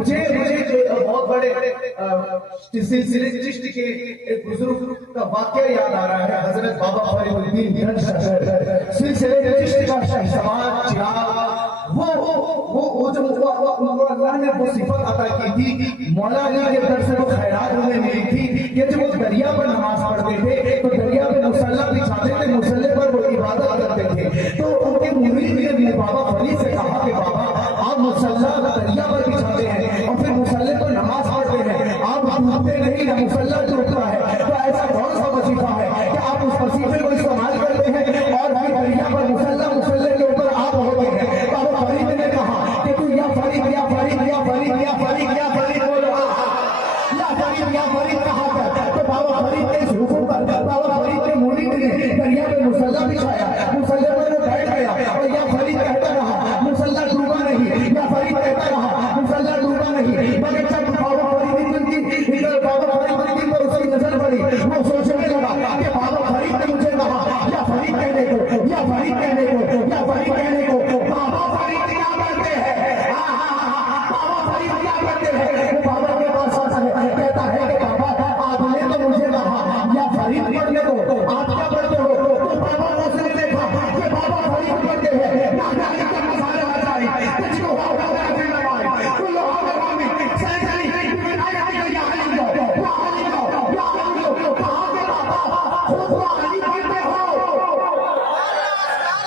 मुझे बहुत बड़े सिलसिले चिश्ती के एक बुजुर्ग का वाक्य याद आ रहा है। हजरत बाबा फरीदुद्दीन सिलसिले चिश्ती का शहसवार चिराग, वो जो उनको अल्लाह ने वो सिफत अता की थी, मौला अली के दर से वो खैरात उन्हें मिली थी कि जब वो दरिया पर नमाज पढ़ते थे तो दरिया पे मुसल्ला बिछाते थे, मुसल्ले पर वो इबादत करते थे। तो उनके मुरीद ने बाबा फरीद से कहा कि बाबा आप मुसल्ला दरिया पर बिछाते हैं और फिर मुसल्ले पर नमाज पढ़ते हैं, आप डूबते नहीं ना मुसल्ला डूबता है, तो ऐसा कौन सा वजीफा है कि आप उस वजीफे को इस्तेमाल करते हैं और फिर दरिया पर मुसल्ले के ऊपर आप होते हैं। बाबा फरीद ने कहा कि तू या फरीद या फरीद या फरीद या फरीद या फरीद बोलो, या फरीद या फरीद कहा था। तो बाबा फरीद के इस हुक्म पर बाबा फरीद के मुरीद ने दरिया पे मुसल्ला बिछाया, मुसल्ले पर वो बैठ गया और या फरीद कहता रहा मुसल्ला डूबा नहीं, या फरीद कहता रहा मुसल्ला डूबा नहीं। मगर जब बाबा फरीद पर उसकी नजर पड़ी, वो सोचने लगा कि बाबा फरीद ने मुझे कहा या फरीद कहने को, या फरीद कहने को, या फरीद कहने को। बाबा फरीद क्या करते हैं, बाबा फरीद क्या करते हैं, वो बाबा के पास कहता है कि बाबा आपने तो मुझे कहा या फरीद पढ़ने को, आप क्या पढ़ते हो? तो बाबा उसने देखा कि बाबा फरीद पढ़ते हैं, ना जाने का मसाला आ जाए कुछ को होगा फिर नवाज कुल होगा में सही सही बिनाया के या अली को कहा के बाबा खुद को अली कहते हो,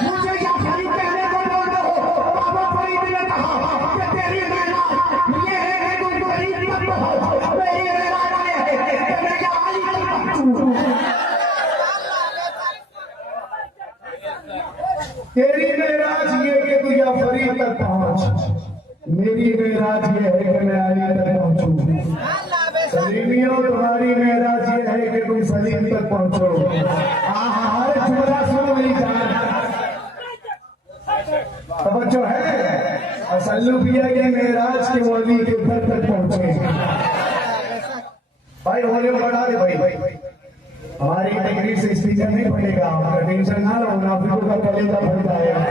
मुझे या फरीद कहने को बोलते हो। बाबा फरीद ने कहा कि तेरी मेहनत ये है कि तुम फरीद मत हो, मेरी मेहनत ये है कि मैं या अली को तेरी मेराज ये कि तू या फरीद तक पहुंच, मेरी मेराज ये है कि मैं अली तक पहुंचूं। सलीमियों तुम्हारी मेराज ये है कि तुम सलीम तक पहुंचो। हर जुमला सुनो मेरी जान, तवज्जो है। और सल्लू पिया के मेराज के वली के घर तक पहुंचे। भाई वॉल्यूम बढ़ा दे भाई, हमारी तकरीर से स्पीकर नहीं पड़ेगा, आपका टेंशन ना लो, नाफिकों का कलेजा फट जाएगा।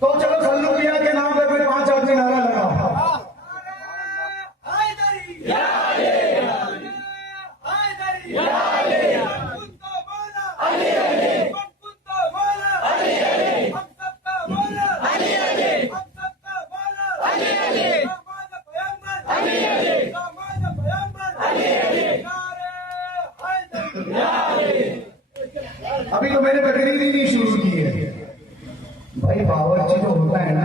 तो चलो सल्लू पिया के नाम पे कोई 5 आदमी नारा लगाओ। अभी तो मैंने तकरीर ही नहीं शुरू की है। भाई बावर्ची जो होता है ना,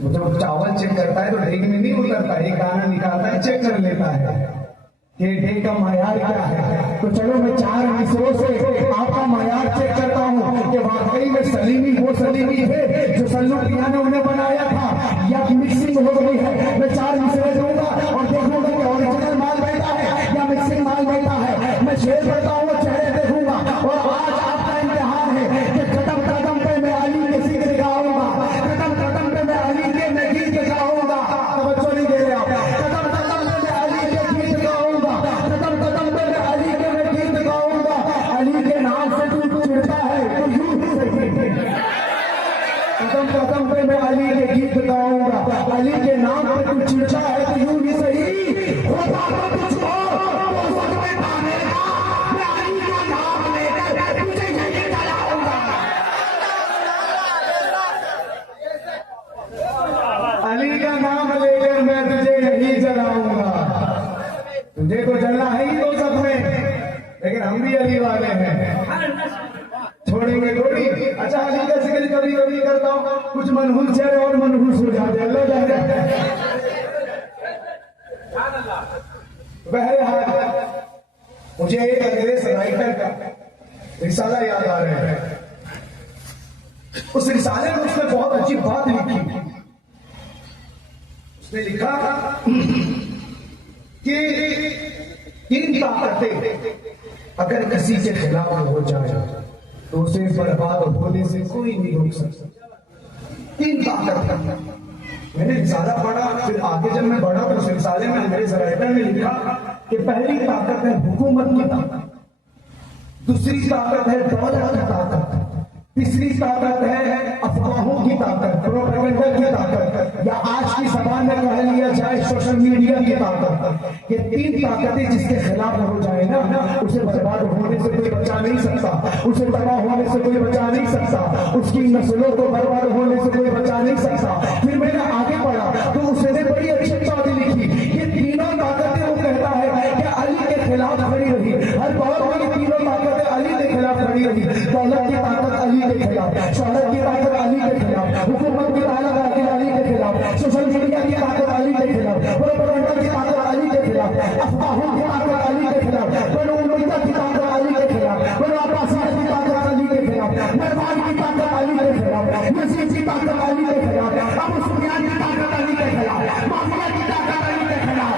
वो जब चावल चेक करता है तो ढेक में नहीं उतरता, एक दाना निकालता है, चेक कर लेता है कि ढेक का मायार क्या है। तो चलो मैं 4 मिसरों से आपका मायार चेक करता हूँ कि वाकई में सलीमी वो सलीमी है जो सल्लू पिया ने उन्हें बनाया था, या मिक्सिंग हो गई है। मैं 4 मिसरे दूंगा और देखूंगा कि ओरिजिनल माल बैठा है या मिक्सिंग माल बैठा है। मैं शेर करता हूँ, चेहरे देखूंगा। और आज आपका इम्तिहान है कि कदम कदम पे मैं अली के जिक्र गाऊंगा, कदम कदम पे मैं अली के मैं गीत गाऊंगा। बच्चों नहीं दे रहे आप, कदम कदम पे मैं अली के गीत गाऊंगा, कदम कदम पे मैं अली के मैं गीत गाऊंगा। अली के नाम से तू चिढ़ता है तो यूं ही सही, कदम कदम पे मैं अली के गीत गाऊंगा, अली के नाम पे तू चिढ़ता है तो यूं ही सही। होता तो तुझको अली का नाम लेकर मैं तुझे नहीं जलाऊंगा। तुझे तो जलना है ही दो सब में, लेकिन हम भी अली वाले हैं, छोड़ेंगे थोड़ी। अच्छा अली का जिक्र कभी कभी करता हूँ, कुछ मनहूस चेहरे और मनहूस हो जाते हैं। बहरहाल मुझे एक अंग्रेज राइटर का रिसाला याद आ रहा है। उस रिसाले में उसने बहुत अच्छी बात लिखी। उसने लिखा कि 3 ताकतें अगर किसी के खिलाफ हो जाए तो उसे बर्बाद होने से कोई नहीं रोक सकता। 3 ताकतें मैंने रिसाला पढ़ा, फिर आगे जब मैं बढ़ा तो उस रिसाले में अंग्रेज राइटर ने लिखा कि पहली ताकत है हुकूमत की ताकत, दूसरी ताकत है दौलत की ताकत, तीसरी ताकत है अफवाहों की ताकत, प्रोपेगेंडा की ताकत, या तीन ताकतें जिसके खिलाफ हो जाए ना, उसे बर्बाद होने से कोई बचा नहीं सकता, उसे तबाह होने से कोई बचा नहीं सकता, उसकी नस्लों को बर्बाद होने से कोई बचा नहीं सकता। फिर मैंने आगे पढ़ा तो उसने बड़ी अच्छी बात लिखी, ये तीनों ताकतें वो कहता है कि अली के खिलाफ खड़ी रही। हर बात में ये तीनों ताकतें अली के खिलाफ खड़ी रही। दौलत की ताकत अली के खिलाफ, शोहरत की ताकत अली के खिलाफ, हुकूमत की ताकत अली के खिलाफ, सोशल मीडिया की ताकत अली के खिलाफ, प्रोपेगेंडा की ताकत अली के खिलाफ, अफवाहों की ताकत अली के खिलाफ, बनो उमैया की ताकत अली के खिलाफ, बनो अब्बासिया की ताकत अली के खिलाफ, मरवान की ताकत अली के खिलाफ, यजीद की ताकत अली के खिलाफ, अबू सुफियान की ताकत अली के खिलाफ, माफिया की ताकत अली के खिलाफ।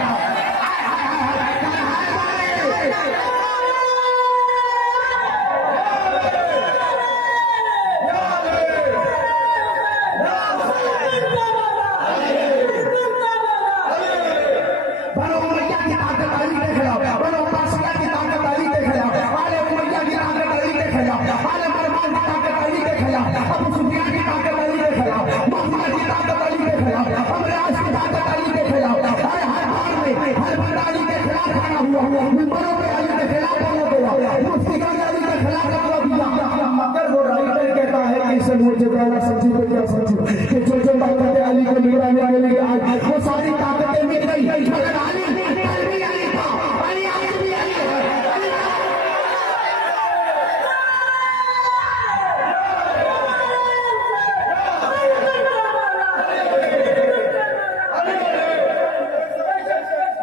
अगर वो राइटर कहता है कि इसे मुझे ज्यादा समझू तो क्या समझू कि जो जो ताकतें अली को मिटाने के लिए आज वो सारी ताकतें मिल गई, मगर अली कल भी अली था, अली आज भी अली है।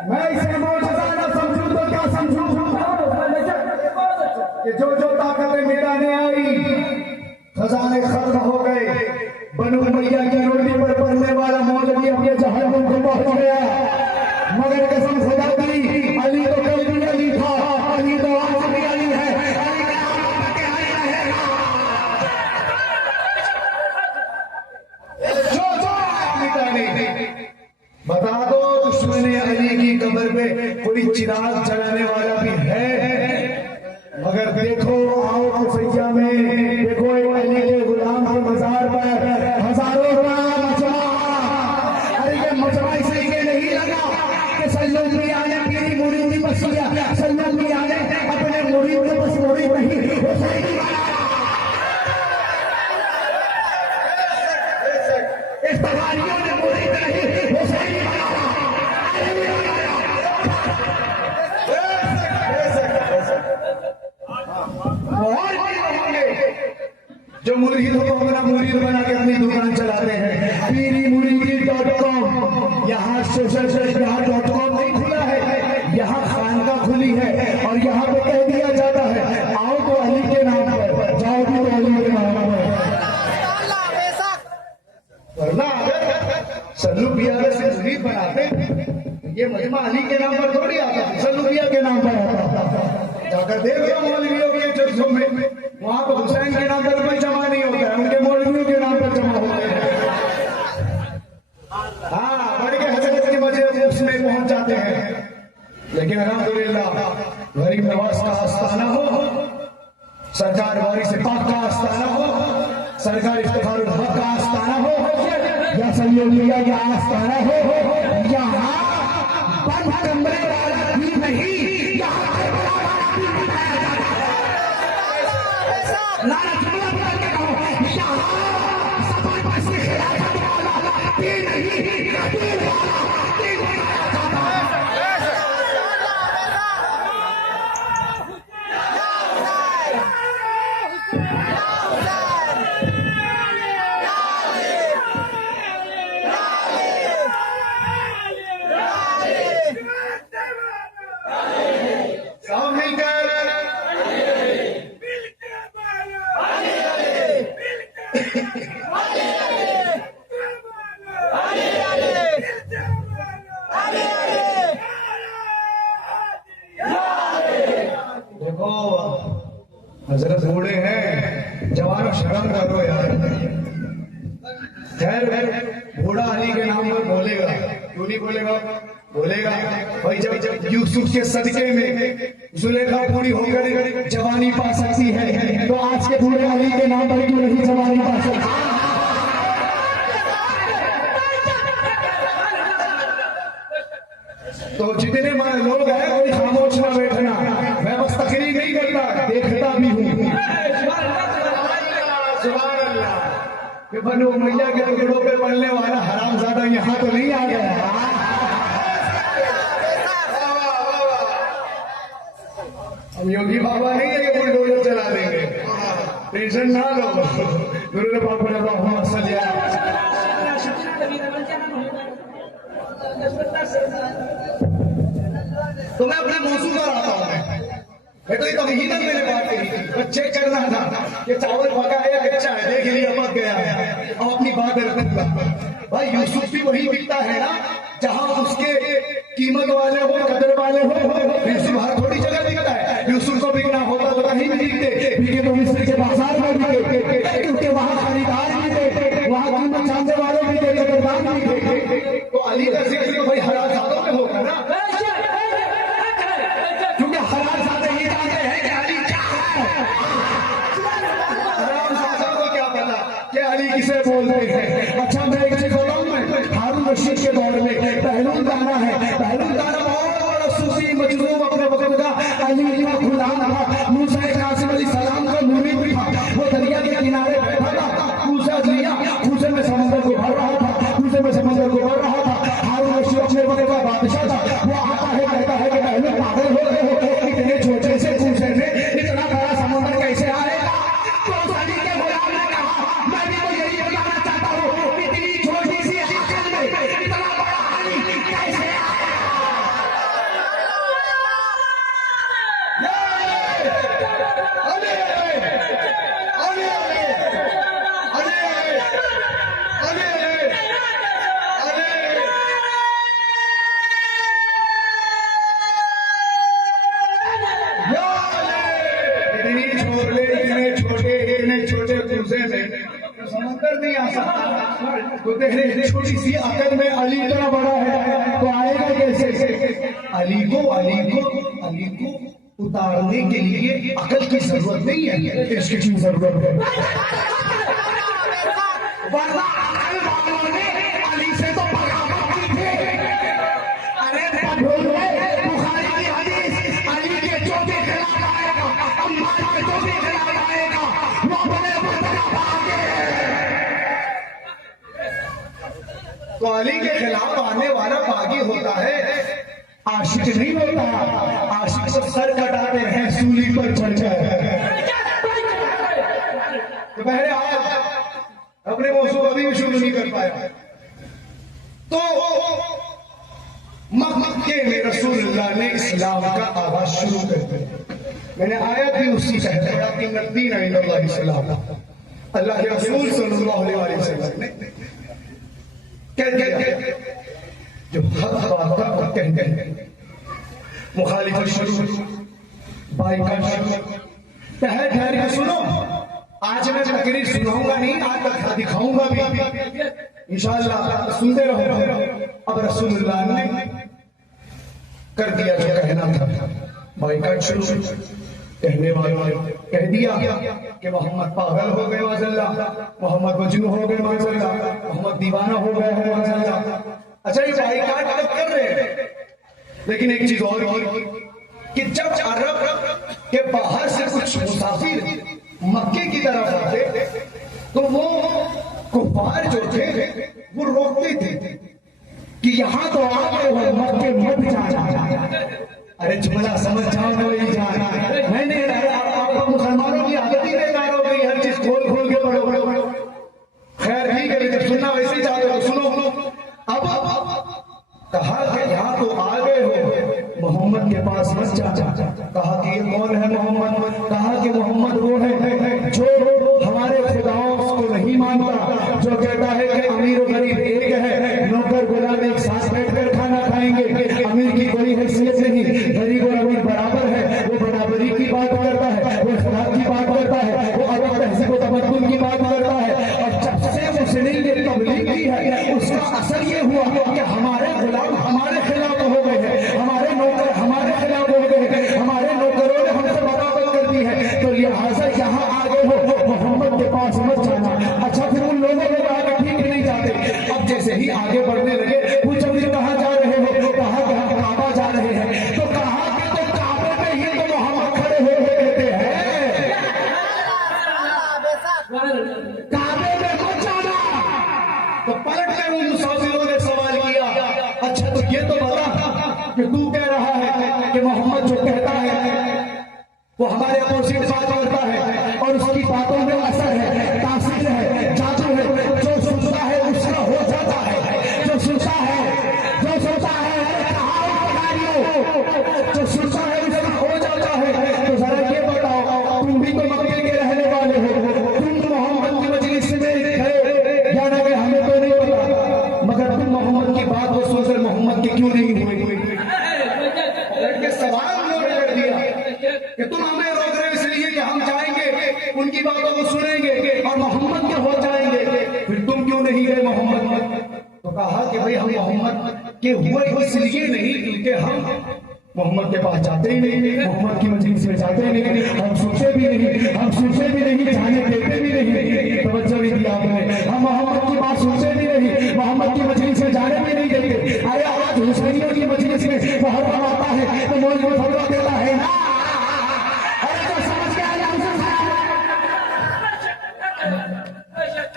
मैं इसे मौजूदा न समझू तो क्या समझू कि जो जो ताकतें मिटाने आई खजाने खत्म हो गए। बनु उमैया की रोटी पर पड़ने वाला मौलवी अपने जहन्नुम को पहुंच गया, मगर कसम खुदा की अली तो कल भी अली था, अली तो आज भी अली है, अली क़यामत तक अली रहेगा। जो जो मिटाने बता दो दुश्मन अली की कब्र पे कोई चिराग जलाने वाला भी है, मगर देखो आओ कुफैया में देखो एक अली के गुलाम के मजार पर हजारों मजमा। अरे ये मजमा इसलिए नहीं लगा कि सल्लल्लाहु अलैहि मुरीदी बसिया, सल्लल्लाहु अलैहि अपने मुरीद को बस मुरीद नहीं हुसैनी बनाया। इस तवारियों ने मुरीद नहीं हुसैनी बनाया। जो मुरीदों को अपना मुरीद बना के अपनी दुकान चलाते हैं, PIRIMURIDI.com, यहाँ सोशल .com नहीं खुला है, यहाँ खानका खुली है और यहाँ पे कह दिया जाता है आओ तो अली के नाम पर, जाओ भी तो अली के नाम पर। वरना सल्लू पिया से मुरीद बनाते ये महिमा अली के नाम पर थोड़ी आता, सल्लू पिया के नाम पर आता। जाकर देख लो मौलवियों के जलसों में, वहां पर हुसैन के नाम पर कोई जमा नहीं होता है, उनके मौलवियों के नाम पर जमा होते हैं। हाँ, बढ़ के हजरत की वजह उसमें पहुंच जाते हैं, लेकिन अल्हम्दुलिल्लाह गरीब नवाज का आस्थाना हो, सरकार वारिस पाक का आस्थाना हो, सरकार इफ्तिखारुल हक का आस्थाना हो, या सैयदिया का आस्थाना हो, यहाँ बंद कमरे वाला भी नहीं, यहाँ हजरत बूढ़े हैं, जवानों शर्म करो यार। खैर बूढ़ा अली के नाम पर बोलेगा, क्यों नहीं बोलेगा? बोलेगा भाई, जब यूसुफ के सदके में जुलेखा पूरी होकर जवानी पा सकती है, तो आज के बूढ़े अली के नाम पर क्यों नहीं जवानी पा सकती? तो जितने लोग बनो मैया के टुकड़ों पे पड़ने वाला हरामजादा यहाँ तो नहीं आ गया। हम योगी बाबा नहीं है कि बुलडोजर चला देंगे, टेंशन ना लो। गुरु पाक मोहम्मद तो मैं अपने मौसू पर आता हूँ। मैं तो ये तभी तक मैंने बात कही, चेक करना था कि चावल पका है या कच्चा है, देख लिया पक गया है, अब अपनी बात रखूंगा। भाई यूसुफ भी वही बिकता है ना जहां उसके कीमत वाले हो, कदर वाले हो। यूसुफ हर थोड़ी जगह बिकता है। यूसुफ को बिकना होता तो कहीं भी बिकते, बिके तो मिस्र के बाजार में बिके, क्योंकि वहां खरीदार भी थे, वहां कीमत जानने वाले भी थे, कदरदान भी थे। तो अली का जिक्र तो भाई हरामजादों में होगा ना, क्योंकि हरामजादे ही जानते हैं कि अली क्या है। हरामजादों को क्या पता कि अली किसे बोलते हैं। अच्छा मैं एक चीज बताऊं, मैं हारून रशीद के दौर में पहलून दाना है, पहलून दाना बहुत बड़ा सूफी मजलूम अपने वक्त का अली का गुलाम था। मूसा कासिम अलैहिस्सलाम का मुरीद भी था। वो दरिया के किनारे बैठा था, मूसा लिया, खूसे में समंदर को भर रहा था, खूसे में समंदर को भर रहा था। हारून रशीद अपने वक्त का बादशाह था। वो आता है कहता है कि पहले पागल हो गए हो, इतने छोटे से खूसे में इतना बड़ा समंदर कैसे आएगा। तो अली के गुलाम ने कहा मैं भी तो यही बताना चाहता हूँ, इतनी छोटी सी अकल में इतना बड़ा अली कैसे आएगा। समंदर नहीं आ सकता, तो तेरे छोटी सी अकल में अली इतना बड़ा है तो आएगा कैसे। अली को उतारने के लिए अकल की जरूरत नहीं है, इसकी की जरूरत है। वरना अकल वालों ने अली से तो बगावत की थी। अरे बुखारी की हदीस, अली के जो भी खिलाफ आएगा, अम्मार के जो भी खिलाफ आएगा, वो बड़े तो अली के खिलाफ आने वाला बागी होता है, आशिक नहीं होता। आशिक सब सर कटाते हैं सूली पर चढ़कर। तो पहले आप अपने मौसू अभी भी शुरू नहीं कर पाया। तो मक्के में रसूलुल्लाह ने इस्लाम का आगाज शुरू कर दिया। मैंने आयत भी उसी का पढ़ा कि नबीना इल्लल्लाह इस्लाम, अल्लाह के रसूल सल्लल्लाहु अलैहि वसल्लम ने कह दिया जो हक बात को कहते हैं, मुखालिफत शुरू, बाइकाट शुरू। ठहर ठहर के सुनो, आज मैं तकरीर सुनाऊंगा नहीं, आज तक दिखाऊंगा भी इंशाअल्लाह, सुनते रहो। अब रसूलुल्लाह ने कर दिया जो कहना था, बाइकाट शुरू। कहने वालों ने कह दिया कि मोहम्मद पागल हो गए माज़अल्लाह, मोहम्मद मजनू हो गए माज़अल्लाह, मोहम्मद दीवाना हो गए हैं माज़अल्लाह। अच्छा ये बाइकाट अब कर रहे हैं, लेकिन एक चीज और कि जब अरब के बाहर से कुछ मुसाफिर मक्के की तरफ आते तो वो कुफार जो थे वो रोकते थे कि यहाँ तो आ गए हो, मक्के मत जाना। अरे जुमला समझ जाओ ना, वही जाना मैंने आप मुसलमानों की आदत ही बेकार हो गई, हर चीज खोल खोल के पढ़ो। खैर ठीक है, लेकिन सुनना वैसे ही चाहते हो सुनो। अब कहा कि यहाँ तो आ गए हो, मोहम्मद के पास मत जा। कहा कि ये कौन है मोहम्मद? कहा कि मोहम्मद वो है जो हमारे खुदाओं को नहीं मानता, जो कहता है कि अमीर और गरीब एक है, नौकर गुलाम एक साथ बैठकर खाना खाएंगे, अमीर की कोई हैसियत नहीं, गरीब और अमीर बराबर है, वो बराबरी की बात करता है, वो इख्तिलाफ की बात करता है, वो अरब तहजीब व तमद्दुन की बात करता है। और जब से उसने ये तबलीग की है, उसका असर ये हुआ कि हमारे गुलाम हमारे खिलाफ हो गए हैं, हमारे नौकर हमारे खिलाफ हो गए हैं, हमारे नौकरों ने हमसे बगावत कर दी है। तो लिहाजा यहाँ आ गए हो, मोहम्मद के पास मत जाना। अच्छा फिर उन लोगों ने कहा कि ठीक नहीं जाते। अब जैसे ही आगे बढ़ने लगे, पूछो कि कहाँ जा रहे हो? तो कहा कि हम काबा जा रहे हैं। तो कहा कि तो काबे में ही तो मोहम्मद खड़े होते कहते हैं, काबे में मत जाना। कि तू कह रहा है कि मोहम्मद जो कहता है वो हमारे अपोजिट बात करता है और उसकी बातों में असर है, तासीर है, जादू है, जो सुनता है उसका हो जाता है, जो सुनता है जो सुनता है जो सुनता है उसका हो जाता है। तो जरा ये बताओ, तुम भी तो मक्के के रहने वाले हो, तुम तो मोहम्मद की मजलिस में गए या ना गए हमें तो नहीं पता, मगर तुम मोहम्मद की बात को सुनकर मोहम्मद के क्यों नहीं हुए? सवाल उन्होंने कर दिया कि तुम हमें रोक रहे इसलिए कि हम जाएंगे उनकी बातों को सुनेंगे और मोहम्मद के हो जाएंगे, फिर तुम क्यों नहीं गए मोहम्मद? तो कहा कि भाई हम मोहम्मद के हुए इसलिए नहीं क्योंकि हम मोहम्मद के पास जाते ही नहीं, मोहम्मद की मजलिस में जाते ही नहीं, हम सोचे भी नहीं, हम सोचे भी नहीं, जाने देते भी नहीं। तवज्जो नहीं दिया आपने, हम मोहम्मद की बात सोचे भी नहीं, मोहम्मद की मजलिस में जाने भी नहीं देते। अरे आज हुसैनियों की मजलिस में मुहर्रम आता है तो मौलवी में फतवा देता है ना, अरे तो समझ के आया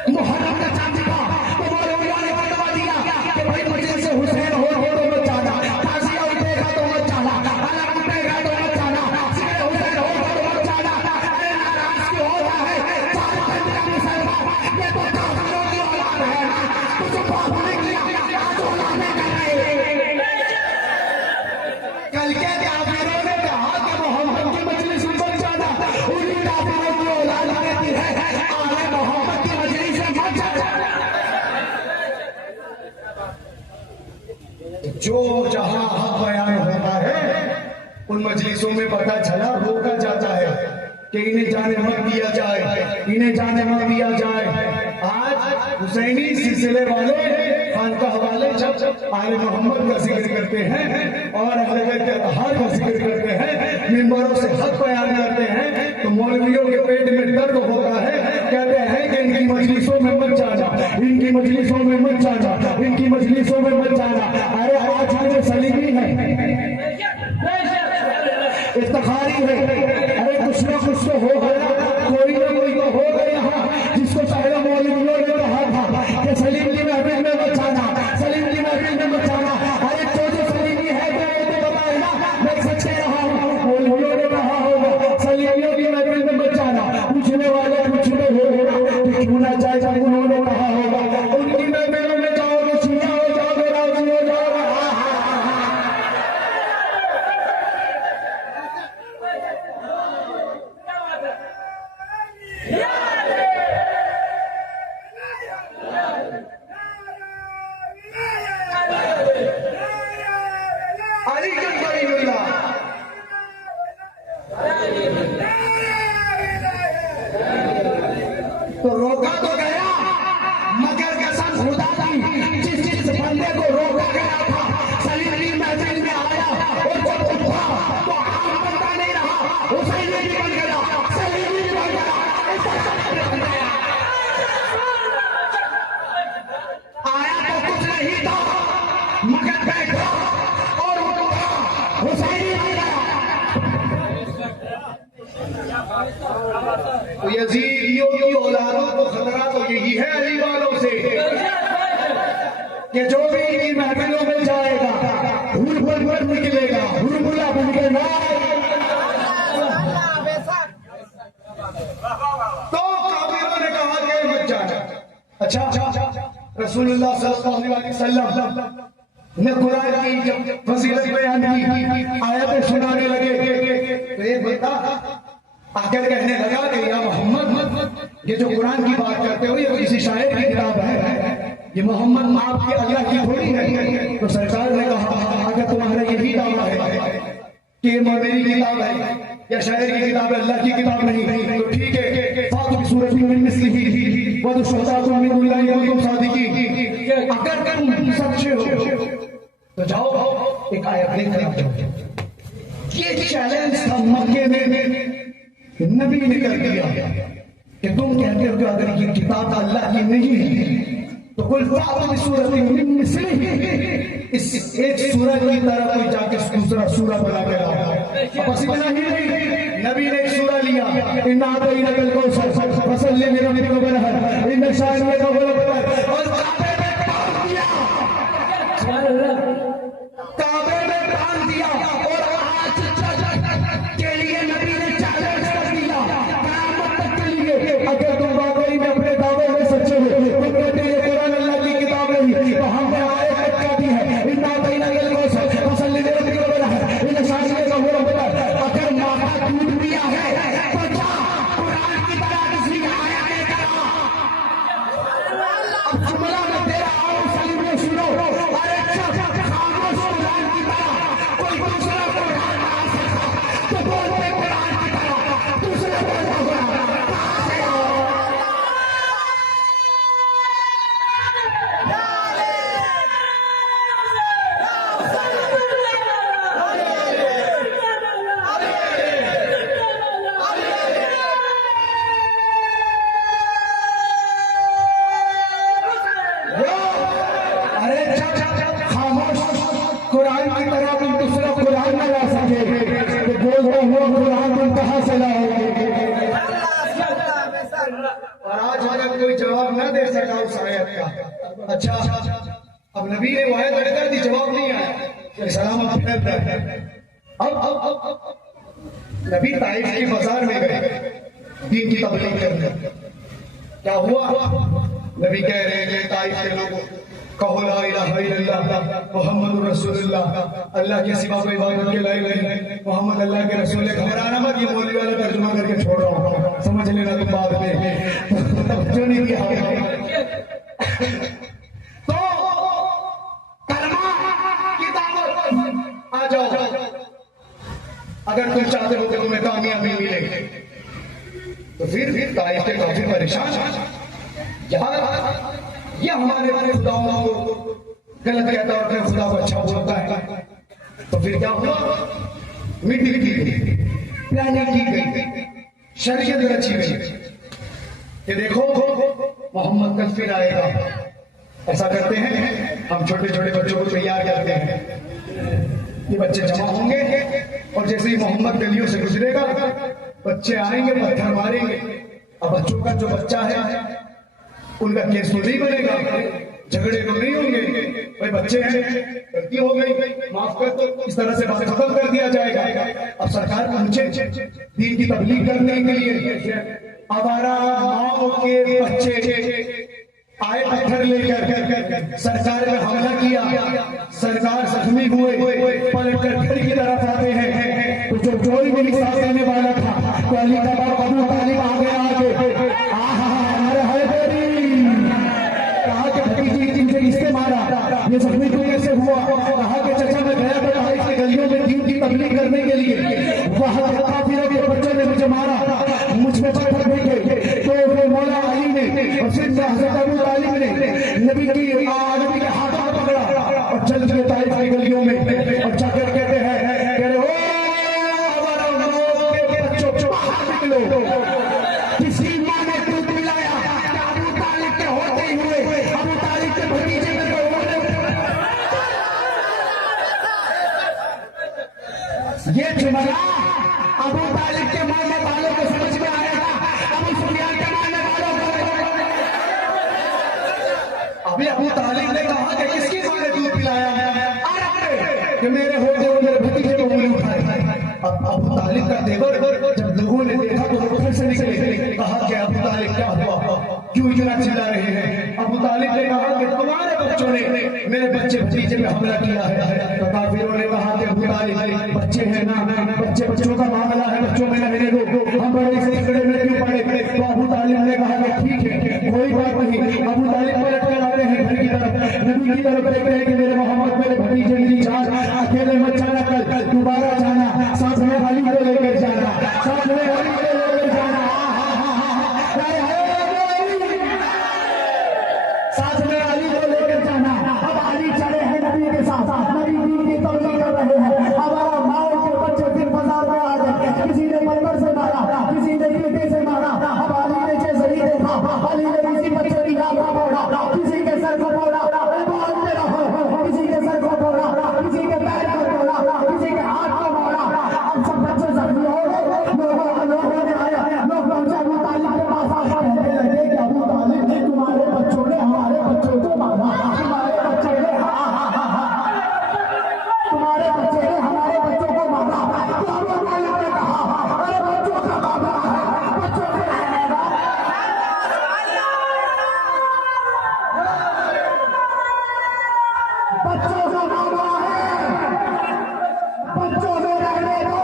मुहर्रम का चांद था तो मौलवियों ने फतवा दिया कि भाई मजलिस से हुसैन हो तो मत जाना, ताजिया उठेगा तो मत जाना, अलग उठेगा तो मत जाना, सिरे हुसैन होगा तो मत जाना। अरे नाराज क्यों हो रहा है? चार घंटे का मुसलमान ये तो काफिरों की औलाद है ना, कुछ बात नहीं किया, आज औलादें कर रहे। कल के काफिरों ने कहा कि मोहम्मद की मजलिस में मत जाना, उन्हीं काफिरों की औलाद कहती है आले मोहम्मद की मजलिस में मत जाना। जो जहां हक बयान होता है उन मजलिसों में पता चला रोका जाता है कि इन्हें जाने मत दिया जाए, इन्हें जाने मत दिया जाए। आज हुसैनी सिलसिले वाले खानकाह वाले जब आले मोहम्मद का जिक्र करते हैं और अहले बैत के अतहार का जिक्र करते हैं, मिंबरों से हक बयान करते हैं, तो मौलवियों के पेट में दर्द होता है, कहते हैं कि इनकी मजलिसों में मत जाना, इनकी मजलिसों में मत जाना, इनकी मजलिसों में मत जाना। अरे आज मुझे सलीमी है, इफ्तिखारी है, अरे कुछ ना कुछ तो हो गया, कोई ना कोई तो हो गया जिसको पहले मौलवियों ने कहा था कि सलीम की महफिल में मत जाना, सलीम की महफिल में मत जाना। अरे जो सलीमी है तो बताए ना, मैं सच कह रहा हूँ, मौलवियों ने कहा होगा सलीमियों की महफिल में मत जाना, पूछने वाले पूछने होगा क्यों ना जाए, जब उन्होंने कहा होगा उनकी महफिल में जाओगे, शिया हो जाओगे, राजी हो जाओगे। तो रोका तो गया, मगर कसम खुदा की जिस बंदे को रोका गया था सलीम की महफिल में आया और जब उठा तो आम बंदा नहीं रहा, हुसैन भी बन गया, सलीम भी बन गया, आया तो कुछ नहीं था मगर बैठा और उठा, हुसैन भी बन गया। तो यजीदियों की औलादों को खतरा तो यही है अली वालों से कि जो भी इनकी महफिलों में जाएगा हुल निकलेगा, हुलमुला बन के ना। तो काफिरों ने कहा कि मत जाना। अच्छा, रसूलुल्लाह सल्लल्लाहु अलैहि वसल्लम ने कुरान की जब फजीलत बयान की, आयतें सुनाने लगे तो एक बंदा आकर कहने लगा कि या मोहम्मद, ये जो कुरान की बात करते हो ये तो किसी शायर की किताब है, ये मोहम्मद आपके अल्लाह की थोड़ी है। तो सरकार ने कहा अगर तुम्हारा यही दावा है कि ये मेरी किताब है या शायर की किताब है, अल्लाह की किताब नहीं, तो ठीक है, फातु सूरत में मिस्लिही व शुहदाकुम मिन दुनिया कुंतुम सादिकीन, अगर तुम सच्चे हो तो जाओ एक आयत लेकर आ जाओ। ये चैलेंज था मक्के में, नबी ने कर दिया कि तुम कहते हो कि अगर ये किताब अल्लाह की नहीं है तो कुल सूरत इस एक सूरत की तरह कोई जाके दूसरा सूरा बना के लाया। बस इतना ही नहीं, नबी ने एक सूरा लिया, इन्ना अतईनाकल कौसर फसल्लि लिरब्बिका वनहर इन्ना शानिअक हुवल अबतर, और काबे में टांग दिया, काबे में टांग और आज अगर कोई जवाब न दे सका उस आयत का, अच्छा अब नबी ने वायद अड़कर दी, जवाब नहीं आया, सलाम फैल रहा है। अब नबी ताइफ के बाजार में गए दीन की तबलीग करने। क्या हुआ? नबी कह रहे थे ताइफ के लोगों, कहो ला इलाहा इल्लल्लाह मुहम्मदुर रसूलुल्लाह, अल्लाह के सिवा कोई इबादत के लायक नहीं, मोहम्मद अल्लाह के रसूल है। घबराना मत, ये मौलवी वाला तर्जुमा करके छोड़ रहा हूँ, समझ लेना तुम बाद में। जो नहीं किया तो कलमा की दावत, आ जाओ, अगर तुम चाहते हो कि तुम्हें कामयाबी मिले। तो फिर ताइफ के काफी परेशान, यहाँ ये हमारे खुदाओं को गलत कहता है और अपने खुदा को अच्छा बोलता है। तो फिर क्या हुआ? मीटिंग की गई, प्लानिंग की गई, शरीयत रची गई कि देखो मोहम्मद कल फिर आएगा। ऐसा करते हैं हम, छोटे छोटे बच्चों को तैयार करते हैं, ये बच्चे जमा होंगे और जैसे ही मोहम्मद गलियों से गुजरेगा बच्चे आएंगे, पत्थर मारेंगे। अब बच्चों का जो बच्चा है उनका केस तो नहीं बनेगा, झगड़े तो नहीं होंगे, भाई बच्चे हैं, गलती हो गई, माफ कर दो, इस तरह से बात खत्म कर दिया जाएगा। अब सरकार पहुंचे दीन की तबलीग करने के लिए, आवारा माओ के बच्चे आए पत्थर लेकर सरकार में हमला किया, सरकार जख्मी हुए, पलटकर घर की तरफ आते हैं तो जो चोरी में सांस लेने वाला था तो अली का बाप अबू तालिब आगे इससे मारा, ये जख्मी क्यों कैसे हुआ? कहा कि चचा मैं गया था इसके गलियों में दीन की तबलीग करने के लिए, वहां काफिरों के बच्चों ने मुझे मारा, मुझ पे पत्थर फेंके, तो फिर मौला अली ने और फिर हज़रत अबू तालिब ने नबी के हाथों को पकड़ा और चल गए ताइफ की गलियों में और जाकर कहते हैं, कह रहे हो हमारा बच्चों बाहर निकलो, किसी माँ ने दूध मिलाया अबू तालिब के होते हुए अबू तालिब के भतीजे में ये जुमला अबू तालिब के मानने वालों को समझ में आया था, अबू सुफियान के मानने वालों को। अभी अबू तालिब ने कहा कि किसकी मां ने दूध पिलाया कि मेरे होते हुए मेरे भतीजे को उंगली उठाए। अब अबू तालिब का तेवर जब लोगों ने देखा तो लोग फिर से निकले, कहा कि अबू तालिब क्या हुआ, क्यों इतना चिल्ला रहे हैं? अबू तालिब ने कहा कि तुम्हारे बच्चों ने मेरे बच्चे भतीजे पे हमला किया है। तो काफिरों ने कहा कि अबू तालिब बच्चे हैं ना, बच्चों का मामला है, बच्चों में रहने दो, हम बड़े से झगड़े में क्यों पड़े? तो अबू तालिब ने कहा कि ठीक है कोई बात नहीं। अबू तालिब पलट कर आते हैं घर की तरफ, नबी की तरफ देखते हैं कि मेरे मोहम्मद मेरे भतीजे मेरी जान, अकेले मत जाना, कल दोबारा जाना, साथ में अली को लेकर जाना, साथ में अली को लेकर जाना, साथ में अली को लेकर जाना। अब अली चले हैं नबी के साथ, नबी दीन की तबलीग कर रहे हैं। हमारा माओ के बच्चे फिर बाजार में आ गए, किसी ने पत्थर से मारा, किसी ने ईंटे से मारा। अब अली ने जैसे ही देखा, अली ने किसी बच्चे की आंख को फोड़ा, किसी के सर को फोड़ा, किसी के सर को फोड़ा, किसी के पैर को फोड़ा, किसी के हाथ को फोड़ा। अब सब बच्चे जख्मी हो गए, लोगों ने आया, लोग पहुंचे अबू तालिब के पास, कहने लगे कि अबू तालिब तुम्हारे बच्चों ने हमारे बच्चों को मारा, तुम्हारे बच्चे ने तुम्हारे बच्चे ने हमारे बच्चों को मारा। तो अबू तालिब ने कहा अरे बच्चों का मामला है, बच्चों से रहेगा, बच्चों का मामला है, बच्चों से रहने दो।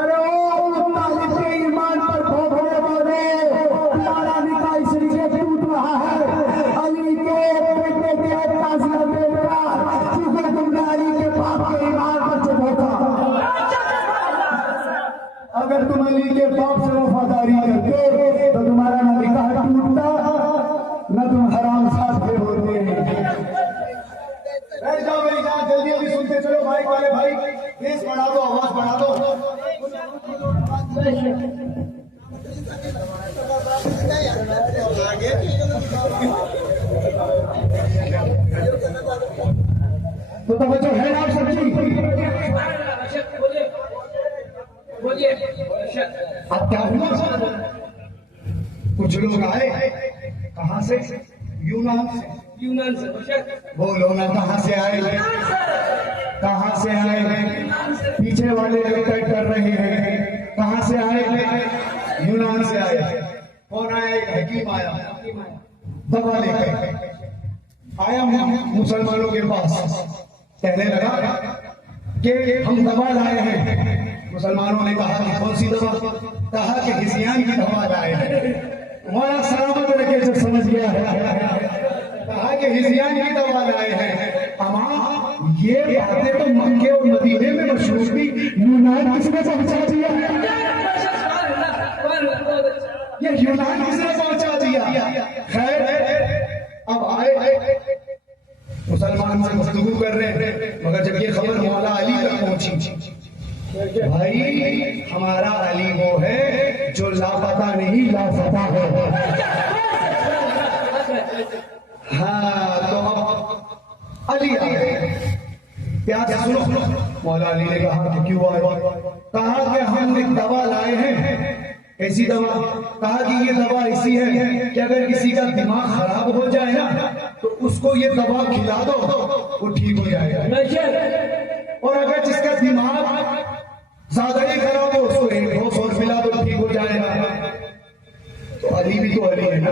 अरे ओ अबू तालिब के ईमान पर भोंकने वाले, तुम्हारा निकाह इसलिए टूट रहा है अली के बेटे के ताज़िया बेटा, क्योंकि तुमने अली के बाप के ईमान पर जो भोंका। अगर तुम अली के बाप से वफादारी करते तो तुम्हारा न निकाह टूटता, न तुम हराम साथ होते। सुनते चलो माइक वाले भाई, प्लीज बढ़ा दो, आवाज बढ़ा दो। तो तवज्जो है ना सबकी? अब क्या हुआ? कुछ लोग आए, कहां से? यूनान से। बोलो ना, कहां से आए? कहां से आए? पीछे वाले जो तय कर रहे हैं, कहां से आए? यूनान से आए। कौन आया? एक हकीम आया, दवा लेकर आया मुसलमानों के पास। कहने लगा कि हम दवा लाए हैं। मुसलमानों ने कहा कि कौन सी दवा? कहा कि हिजियान की दवा लाए हैं। मौला सलामत रखे जब समझ गया है, कहा कि हिजियान की दवा लाए हैं। अमा ये बातें तो मक्के और मदीने में मशहूर थी, यूनान किसने पहुंचा दिया? ये यूनान किसने पहुंचा दिया? खैर अब आए, मुसलमान से गुफ्तगू कर रहे हैं, मगर जब ये खबर मौला अली तक पहुंची, भाई हमारा अली वो है जो लापता नहीं लापता है। हाँ, तो अब अली आए, प्यार से सुनो। मौला अली ने कहा कि क्यों आए? कहा कि हम एक दवा लाए हैं। ऐसी दवा? कहा कि ये दवा ऐसी है कि अगर किसी का दिमाग खराब हो जाए ना, तो उसको ये दवा खिला दो, वो ठीक हो जाएगा। और अगर जिसका दिमाग ज्यादा ही खराब हो, उसको एक डोज और मिला दो, ठीक हो जाएगा। तो अली भी तो अली है ना।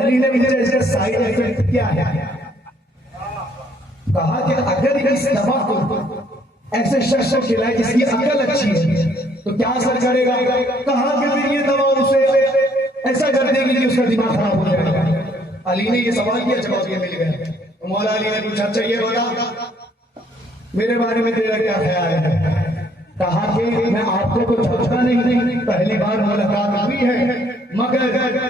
अली ने मुझे इसका साइड इफेक्ट क्या है कहा कि अगर इस दवा को ऐसे शख्स को खिलाए जिसकी अकल अच्छी है, तो क्या असर करेगा? कहा कि फिर ये दवा उसे ऐसा कर देगी कि उसका दिमाग खराब हो जाएगा। अली ने ये सवाल किया, जवाब ये मिल गया। तो मौला अली ने पूछा, अच्छा ये बता मेरे बारे में तेरा क्या ख्याल है? कहा कि मैं आपको तो जानता नहीं, पहली बार मुलाकात हुई है, मगर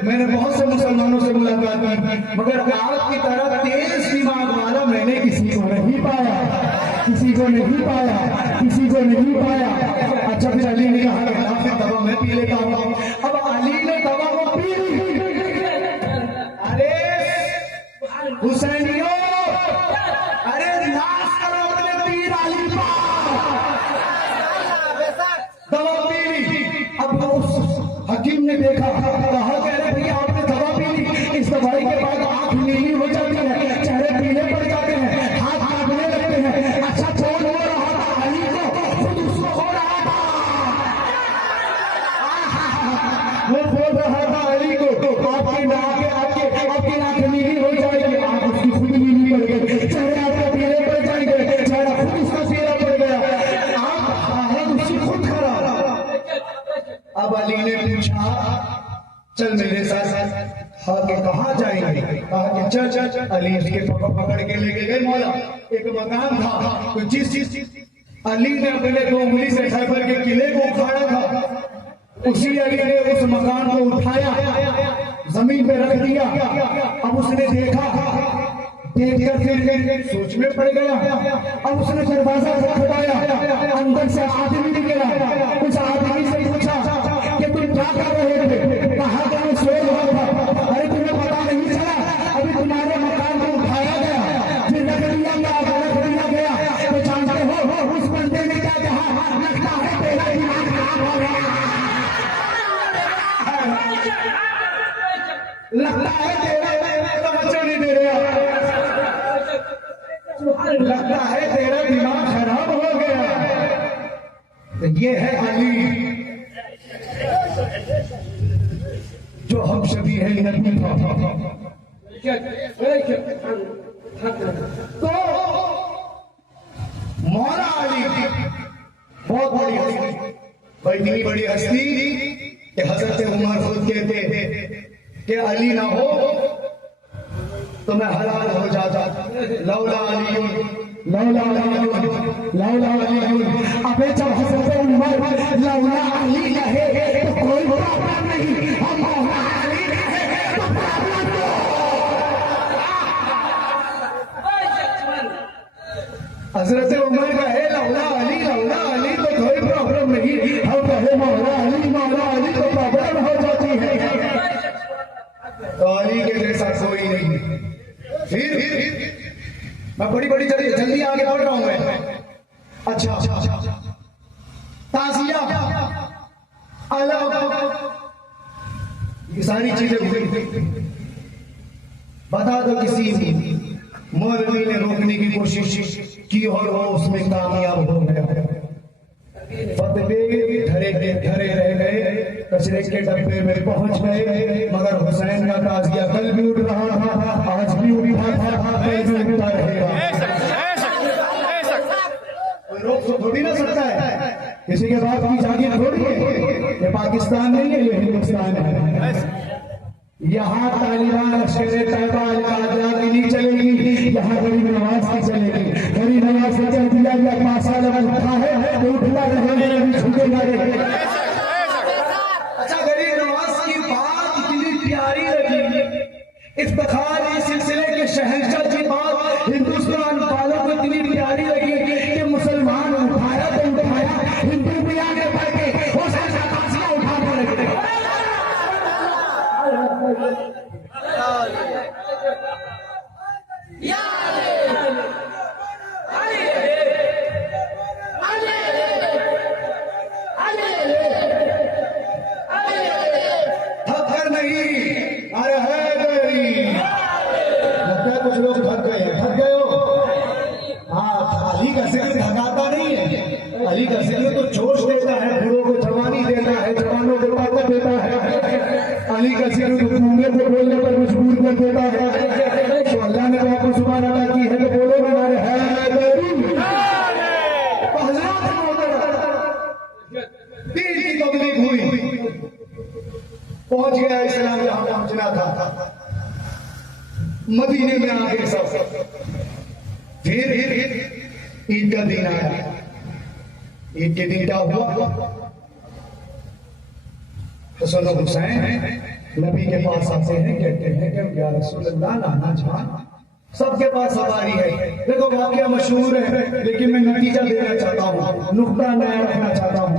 मैंने बहुत से मुसलमानों से मुलाकात की, मगर आपकी तरह तेज दिमाग वाला मैंने किसी को नहीं पाया, किसी को नहीं पाया, किसी को नहीं पाया। अच्छा, फिर अली ने कहा फिर दवा मैं पी लेता हूँ। अब अली ने दवा को पी ली। अरे हुसैनियों, अरे नाश करो अपने पीर अली दवा पी ली। अब उस हकीम ने देखा, कहा कि अरे भैया आपने दवा पी ली, इस दवाई के बाद आंख नीली हो जाती है, चेहरे पीले पड़ जाते हैं, हाथ कांपने लगते हैं। अच्छा, कौन हो रहा था? अली को, खुद उसको हो रहा था। वो बोल रहा था अली को, आपकी आंख नीली हो जाएगी। आंख उसकी खुद नीली पड़ गई, चेहरे आपके पीले पड़ जाएंगे, चेहरा खुद उसका पीला पड़ गया, आंख उसकी खुद खराब। अब अली ने पूछा, चल मेरे साथ। हाँ, के कहाँ जाएंगे? कहा कि चल चल चल। अली उसके पकड़ के लेके गए। मौला एक मकान था, तो जिस अली ने अपने 2 उंगली से खैबर के किले को उखाड़ा था, उसी अली ने उस मकान को उठाया, जमीन पे रख दिया। अब उसने देखा, देखकर फिर सोच में पड़ गया। अब उसने दरवाजा खटखटाया, अंदर से आदमी निकला। उस आदमी से पूछा कि तुम क्या कर रहे थे? कहा कि मैं सो रहा था। अरे तुम्हें पता नहीं चला, अभी तुम्हारे मकान को उठाया गया, फिर रख दिया गया। तो जानते हो उस बंदे ने क्या कहा? लगता है तेरा दिमाग खराब हो गया, लगता है तेरा बच्चा नहीं दे रहा, लगता है तेरा दिमाग खराब हो गया। ये है अली जो हम सभी है नबी था। तो मौला अली बहुत बड़ी हस्ती, भाई इतनी बड़ी हस्ती कि हजरत उमर खुद कहते थे कि अली ना हो तो मैं हलाल हो जाता। लौला अली, लौला अली, लौला अली। अबे जब हजरत उमर लौला अली रहे तो कोई प्रॉब्लम नहीं, हम मौला अली रहे तो प्रॉब्लम। हजरत उमर कहे लौला अली तो कोई प्रॉब्लम नहीं, हम कहे मौला अली तो प्रॉब्लम हो जाती है। तो अली के जैसा कोई नहीं। फिर मैं बड़ी जल्दी आगे बढ़ रहा हूं मैं। अच्छा, ताजिया, ये सारी चीजें हुई। बता दो किसी मौलवी ने रोकने की कोशिश की और वो उसमें कामयाब हो गया। फतवे धरे रह गए, कचरे के डब्बे में पहुंच गए, मगर हुसैन का ताजिया कल भी उठ रहा था, आज भी उठा था, कल भी उठता रहेगा। कोई रोक तो थोड़ी ना सकता है, किसी के बाप की जागीर थोड़ी है। ये पाकिस्तान नहीं है, ये हिंदुस्तान है। यहाँ तालिबान लश्कर तैयबा आजादी नहीं चलेगी, यहाँ गरीब नवाज की चलेगी। गरीब नवाज से कह दिया या 5 साल उठा है तो उठता रहेगा, छूटेगा नहीं। अच्छा, गरीब नवाज की बात इतनी प्यारी लगी, इफ्तिखार इस सिलसिले के शहंशाह की बात हिंदुस्तान वालों को इतनी प्यारी लगी कि मुसलमान उठाया तो उठाया, हिंदू भी आगे बढ़ के हो सकता ताजिया उठाने लगे। थक नहीं, अरे है गई। लगता है कुछ लोग थक गए हो। हाँ, अली का जिक्र थकाता नहीं है, अली का जिक्र तो जोश देता है, बूढ़ों को जवानी देता है, जवानों को ताकत देता है। अली का जिक्र तो गूंगे को बोलने पर मजबूर कर देता है। तो अल्लाह ने आपको जुबान अदा की है तो बोलो हमारे है। पीर की तबलीग हुई, पहुंच गया इस्लाम जहां पहुंचना था, मदीने में आ गए सब। फिर ईद का दिन आया, ईद के दिन क्या हुआ? हसन और हुसैन नबी के पास आते हैं, कहते हैं कि या रसूल अल्लाह, नाना जान सबके पास सवारी है। देखो वाकया मशहूर है, लेकिन मैं नतीजा देना चाहता हूँ, नुक्ता नया रखना चाहता हूँ।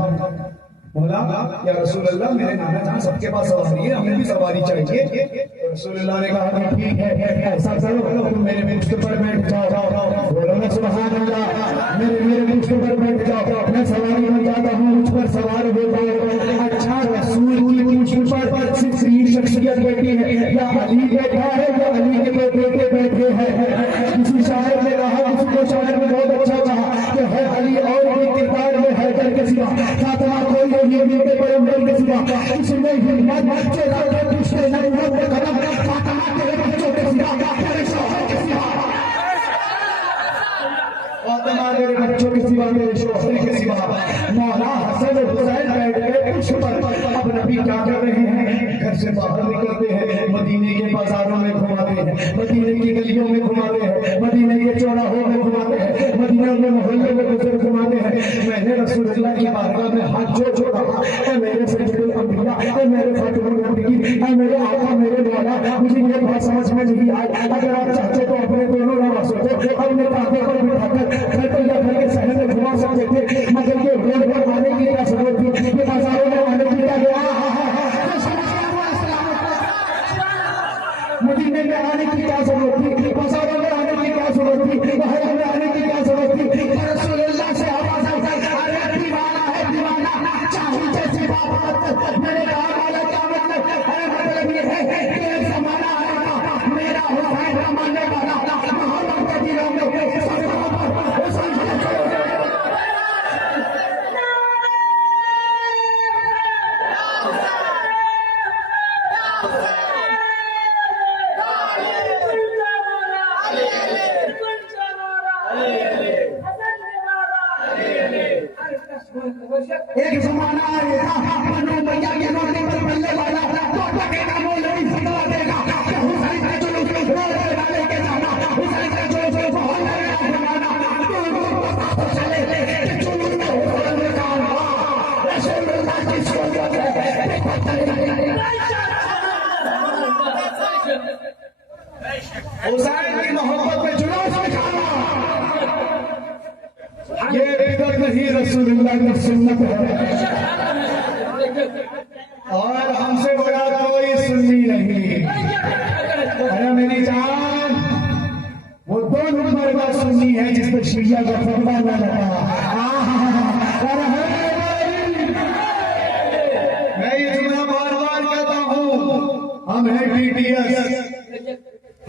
बोला या रसूल अल्लाह, मेरे नाना जान सबके पास सवारी है, हमें भी सवारी चाहिए। तो रसूल अल्लाह ने कहा कि ठीक है, ऐसा करो तुम मेरे मुश्त पर बैठ जाओ। बोलो ना सुभान अल्लाह, मेरे मुश्त पर बैठ जाओ, मैं सवारी बन जाता हूँ, मुझ पर सवार हो जाओ। अच्छा, रसूल की मुश्त पर सिर्फ 3 शख्सियत बैठी है, या अली बैठा है या अली के बेटे बैठे हैं। किसी शायर ने कहा, किसी शायर ने बहुत अच्छा कहा कि है अली और भी किरदार में हैदर के सिवा फातिमा कोई नहीं के पैगंबर के सिवा, इसमें हिम्मत बच्चे लाके पूछते नहीं वो कदम फातिमा के बच्चों के सिवा, मेरे शौहर के सिवा, फातिमा मेरे बच्चों के सिवा, मेरे शौहर के सिवा। मौला हसन हुसैन बैठ गए कुछ पर। अब नबी क्या कर रहे हैं? घर से बाहर निकलते हैं, मदीने के बाजारों में घुमाते हैं, मदीने की गलियों में घुमाते हैं, मदीने के चौराहों में घुमाते हैं, मदीना के मोहल्ले में गुजर घुमाते हैं। मैंने रसूलुल्लाह की बारगाह में हाथ जोड़ रहा, ऐ मेरे सैयदुल अंबिया, ऐ मेरे खातमुल नबिय्यीन, ऐ मेरे आका, मेरे मौला, मुझे ये बात समझ में नहीं आई। अगर आप चाहते तो अपने दोनों नवासों को अपने कांधे पर बिठाकर घर पर या घर के शहर में घुमा सकते थे, मगर ये रोड पर आने की क्या जरूरत थी? ये बाजारों में आने की क्या मदीने में आने की क्या जरूरत थी? बाजारों में आने की क्या जरूरत थी? महल में आने की क्या जरूरत थी? रसूलुल्लाह से आवाज आई, अरे दीवाना है दीवाना, चाहूं जैसी बात। मैंने कहा वाला क्या मतलब? अरे मतलब ये है कि एक जमाना आएगा, मेरा हुसैन का मानने वाला मोहम्मद के दिलों में एक जमाना आएगा, मनु भैया के रोटी पर बल्ले वाला तो टकेगा मौलवी फतवा देगा कि हुसैन का जुलूस रोज़े वाले के जाना, हुसैन का जुलूस बहुत नया जमाना। तो चले कि जुलूस में हुसैन का रसूलुल्लाह की सोच है। हुसैन की मोहब्बत में जुलूस निकालना, रसूलुल्लाह की सुन्नत है और हमसे बड़ा कोई सुन्नी नहीं। अरे मेरी जान, वो 2 नंबर का सुन्नी है जिस पर शिया का फतवा न लगा। मैं ये जुमला बार बार कहता हूँ, हम हैं BTS,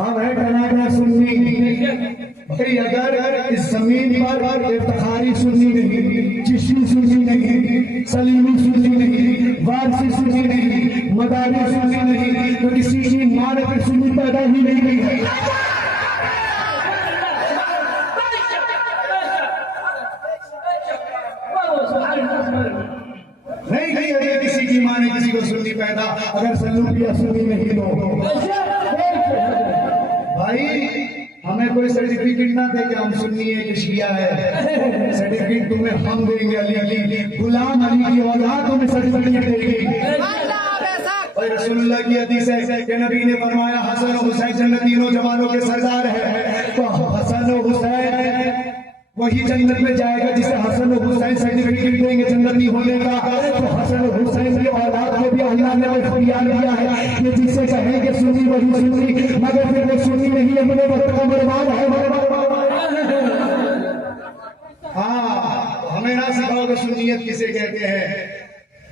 हम हैं टनाटा सुन्नी। भाई अगर इस जमीन पर इफ्तिखारी सुन्नी नहीं, चिश्ती सुन्नी नहीं, सलीमी सुन्नी नहीं, वारसी सुन्नी नहीं, मदारी सुन्नी नहीं, तो किसी की माँ ने फिर सुन्नी पैदा ही नहीं की है। नहीं की है किसी की माँ ने किसी को सुन्नी पैदा, अगर सल्लूकिया सुन्नी नहीं लो। भाई हमें कोई सर्टिफिकेट ना दे कि हम सुन्नी है कि शिया है। सर्टिफिकेट तुम्हें हम देंगे, अली गुलाम अली की औलाद तुम्हें सर्टिफिकेट देगी। और रसूलुल्लाह की हदीस है कि नबी ने फरमाया हसन और हुसैन जन्नती नौजवानों के सरदार है। तो हसन और हुसैन वही जन्नत में जाएगा जिसे हसन और हुसैन सर्टिफिकेट देंगे जन्नती होने का। तो हसन और हुसैन की औलाद को भी अल्लाह ने इख्तियार दिया है कि जिसे कहेंगे सुन्नी वही सुन्नी, मगर फिर वो सुन्नी नहीं है, मेरे वक्त का बर्बाद है। हाँ, हमें ना सिखाओ कि सुन्नियत किसे कहते हैं।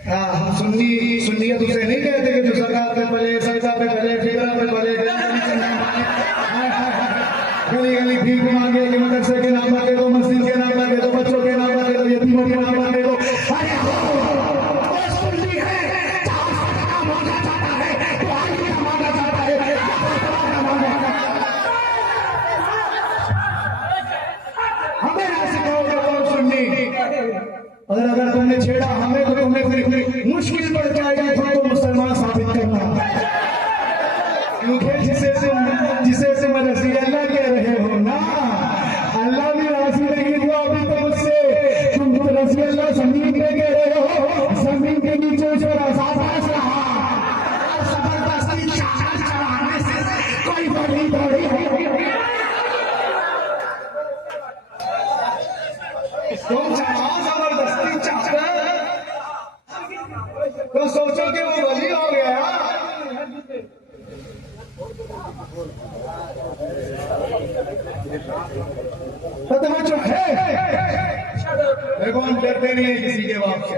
हाँ, हम सुन्नियत उसे नहीं कहते कि जो सरकार पे पले, सरकार पे पले, फिक्रा पे पले, गली गली भीख मांगे कि मदरसे के नाम दे दो, मस्जिद के नाम दे दो, बच्चों के नाम दे दो, यतीमों के नाम दे दो। हमें ना सिखाओगे कौन सुन्नी। और अगर तुमने छेड़ा हमें तो तुम्हें फिर मुश्किल पड़ जाएगी खुद को मुसलमान साबित करना। क्योंकि जिसे तुम रसूल अल्लाह कह रहे हो ना, अल्लाह भी राजी नहीं हुआ अभी तो मुझसे। तुम तो रसूल अल्लाह जमीन पे कह रहे हो, जमीन के नीचे जो राज रहा जबरदस्ती चढ़ाने से कोई बड़ी दौड़ी तुम चढ़ाओ जबरदस्ती चाहते तो सोचो कि वो वली हो गया। तो है देखो, हम डरते नहीं है किसी के बाप से,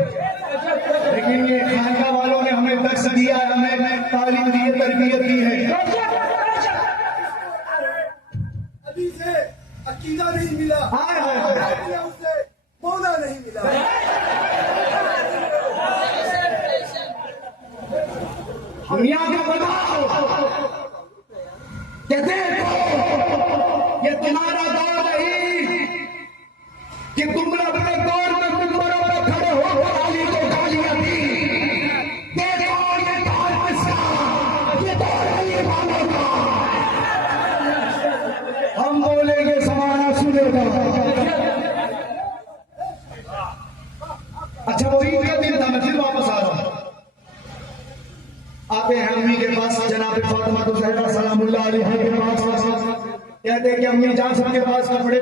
लेकिन ये खानका वालों ने हमें दर्श दिया है, हमें तालीम दी है, तरबियत दी है। अभी से अकीदा नहीं मिला, उसे मौला नहीं मिला। दुनिया का बताओ कि देखो ये तुम्हारा दौर नहीं कि तुम अपने दौर में मिंबरों पर खड़े हो गाली को गालियां दी। देखो ये दौर किसका, ये दौर है ये मानव का। हम बोलेंगे समाना सुनेगा। अच्छा, वो ईद का दिन था, मैं फिर वापस आ रहा हूं। आते हैं अम्मी के पास, जनाब फातिमा तो ज़हरा सलामुल्लाह अलैहा के पास। कहते हैं कि अम्मी जान सबके पास कपड़े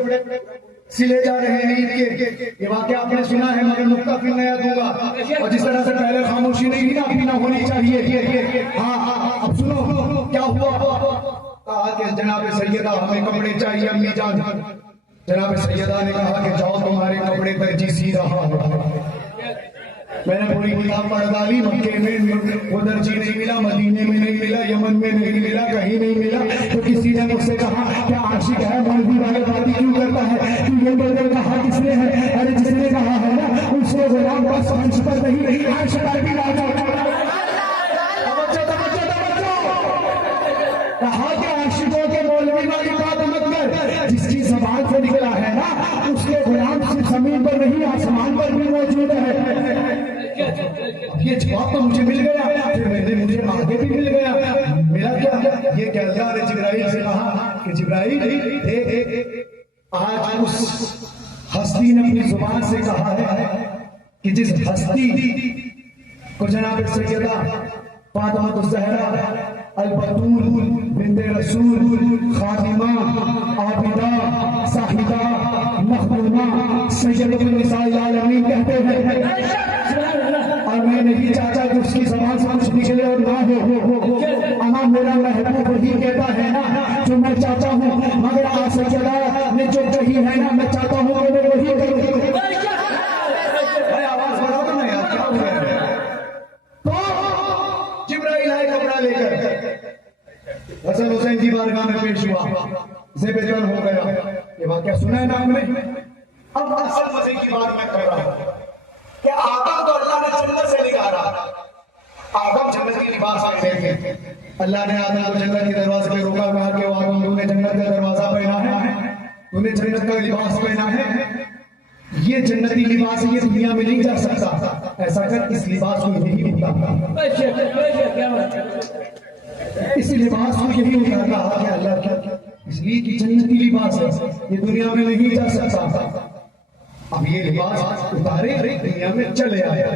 सिले जा रहे हैं ईद के। ये वाकया आपने सुना है, मगर नुक्ता फिर नया दूंगा। और जिस तरह से पहले खामोशी नहीं थी ना, अभी ना होनी चाहिए। हाँ, अब सुनो क्या हुआ। कहा कि जनाब सैयदा हमें कपड़े चाहिए अम्मी जान। जनाब सैयदा ने कहा कि जाओ तुम्हारे कपड़े पर जी सी रहा है। मैंने पूरी किताब पढ़ डाली, मक्के में वो दर्जी नहीं मिला, मदीने में नहीं मिला, यमन में नहीं मिला, कहीं नहीं मिला। तो किसी ने मुझसे कहा क्या आशिक है, मौलवी वाले बातें क्यों करता है, तू ये बोलकर कहा किसने है। अरे जिसने कहा है ना उसको गुलाम बस मंच पर नहीं आश पर भी ला जाता। कहा कि आशिकों के मौलवी वाली बात मत कर, जिसकी जबान से निकला है ना उसके गुलाम सिर्फ जमीन पर नहीं आसमान पर भी मौजूद है। ये जवाब तो मुझे मिल गया, फिर मुझे आगे भी मिल गया। मेरा क्या ये क्या अल्लाह ने जिब्राइल से कहा कि जिब्राइल आज उस हस्ती ने अपनी जुबान से कहा है कि जिस हस्ती को जनाब सैयदा फातिमा ज़हरा अल-बतूल बिन्ते रसूल खातिमा आबिदा साहिदा मखदूमा सैयदतुन निसाइल आलमीन हूँ, मगर आज से ज्यादा मैं जो कही है ना, मैं चाहता हूँ कि मैं वही करूँ। भाई आवाज बढ़ा दो ना यार, क्या हो रहा है? तो जिब्राइल आए कपड़ा लेकर, हसन हुसैन की बारगाह में पेश हुआ, ज़ेबेजान हो गया। ये वाकया सुना है ना आपने? अब असल मजे की बात मैं कर रहा हूँ कि आदम तो अल्लाह ने जन्नत से निकाला, आदम जन्नत के लिबास में थे। अल्लाह ने आदम को जन्नत के दरवाजे पे रोका, कहा कि आदम तूने जन्नत का दरवाजा पहना है, तूने जन्नत का लिबास पहना है, ये जन्नती लिबास ये दुनिया में नहीं जा सकता, ऐसा कर इस लिबास को यही उतारता, इस लिबास को यही उतारता अल्लाह क्या, इसलिए कि जन्नती लिबास है, ये दुनिया में नहीं जा सकता। अब ये लिबास उतारे दुनिया में चले आया।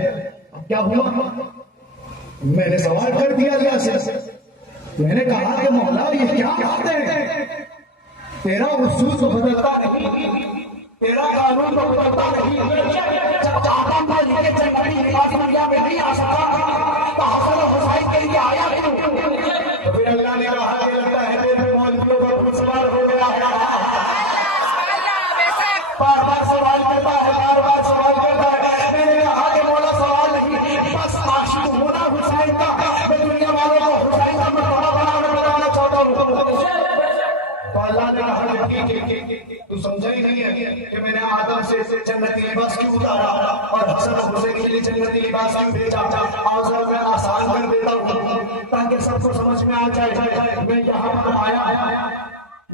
अब क्या हुआ? मैंने सवाल कर दिया अल्लाह से, मैंने कहा कि मौला ये क्या बात है, तेरा उसूल तो बदलता नहीं, तेरा कानून तो बदलता नहीं, जब आदम को लेके जन्नती लिबास दुनिया में नहीं आ सकता तो हसन और हुसैन के लिए आया क्यों? फिर अल्लाह ने कहा कि लगता है तेरे मौलवियों पर कुछ सवाल हो गया है, बार बार सवाल करता है, बार बार सवाल करता है। मैंने कहा कि मौला सवाल नहीं, बस आशिक होना हुसैन का, मैं दुनिया वालों को हुसैन का मर्तबा बनाना चाहता हूँ। तो अल्लाह ने कहा कि तू समझा ही नहीं है कि मैंने आदम से जन्नती लिबास क्यों उतारा और हसन और हुसैन के लिए जन्नती लिबास क्यों भेजा। आज मैं आसान कर देता हूँ ताकि सबको समझ में आ जाए। मैं यहाँ पर आया,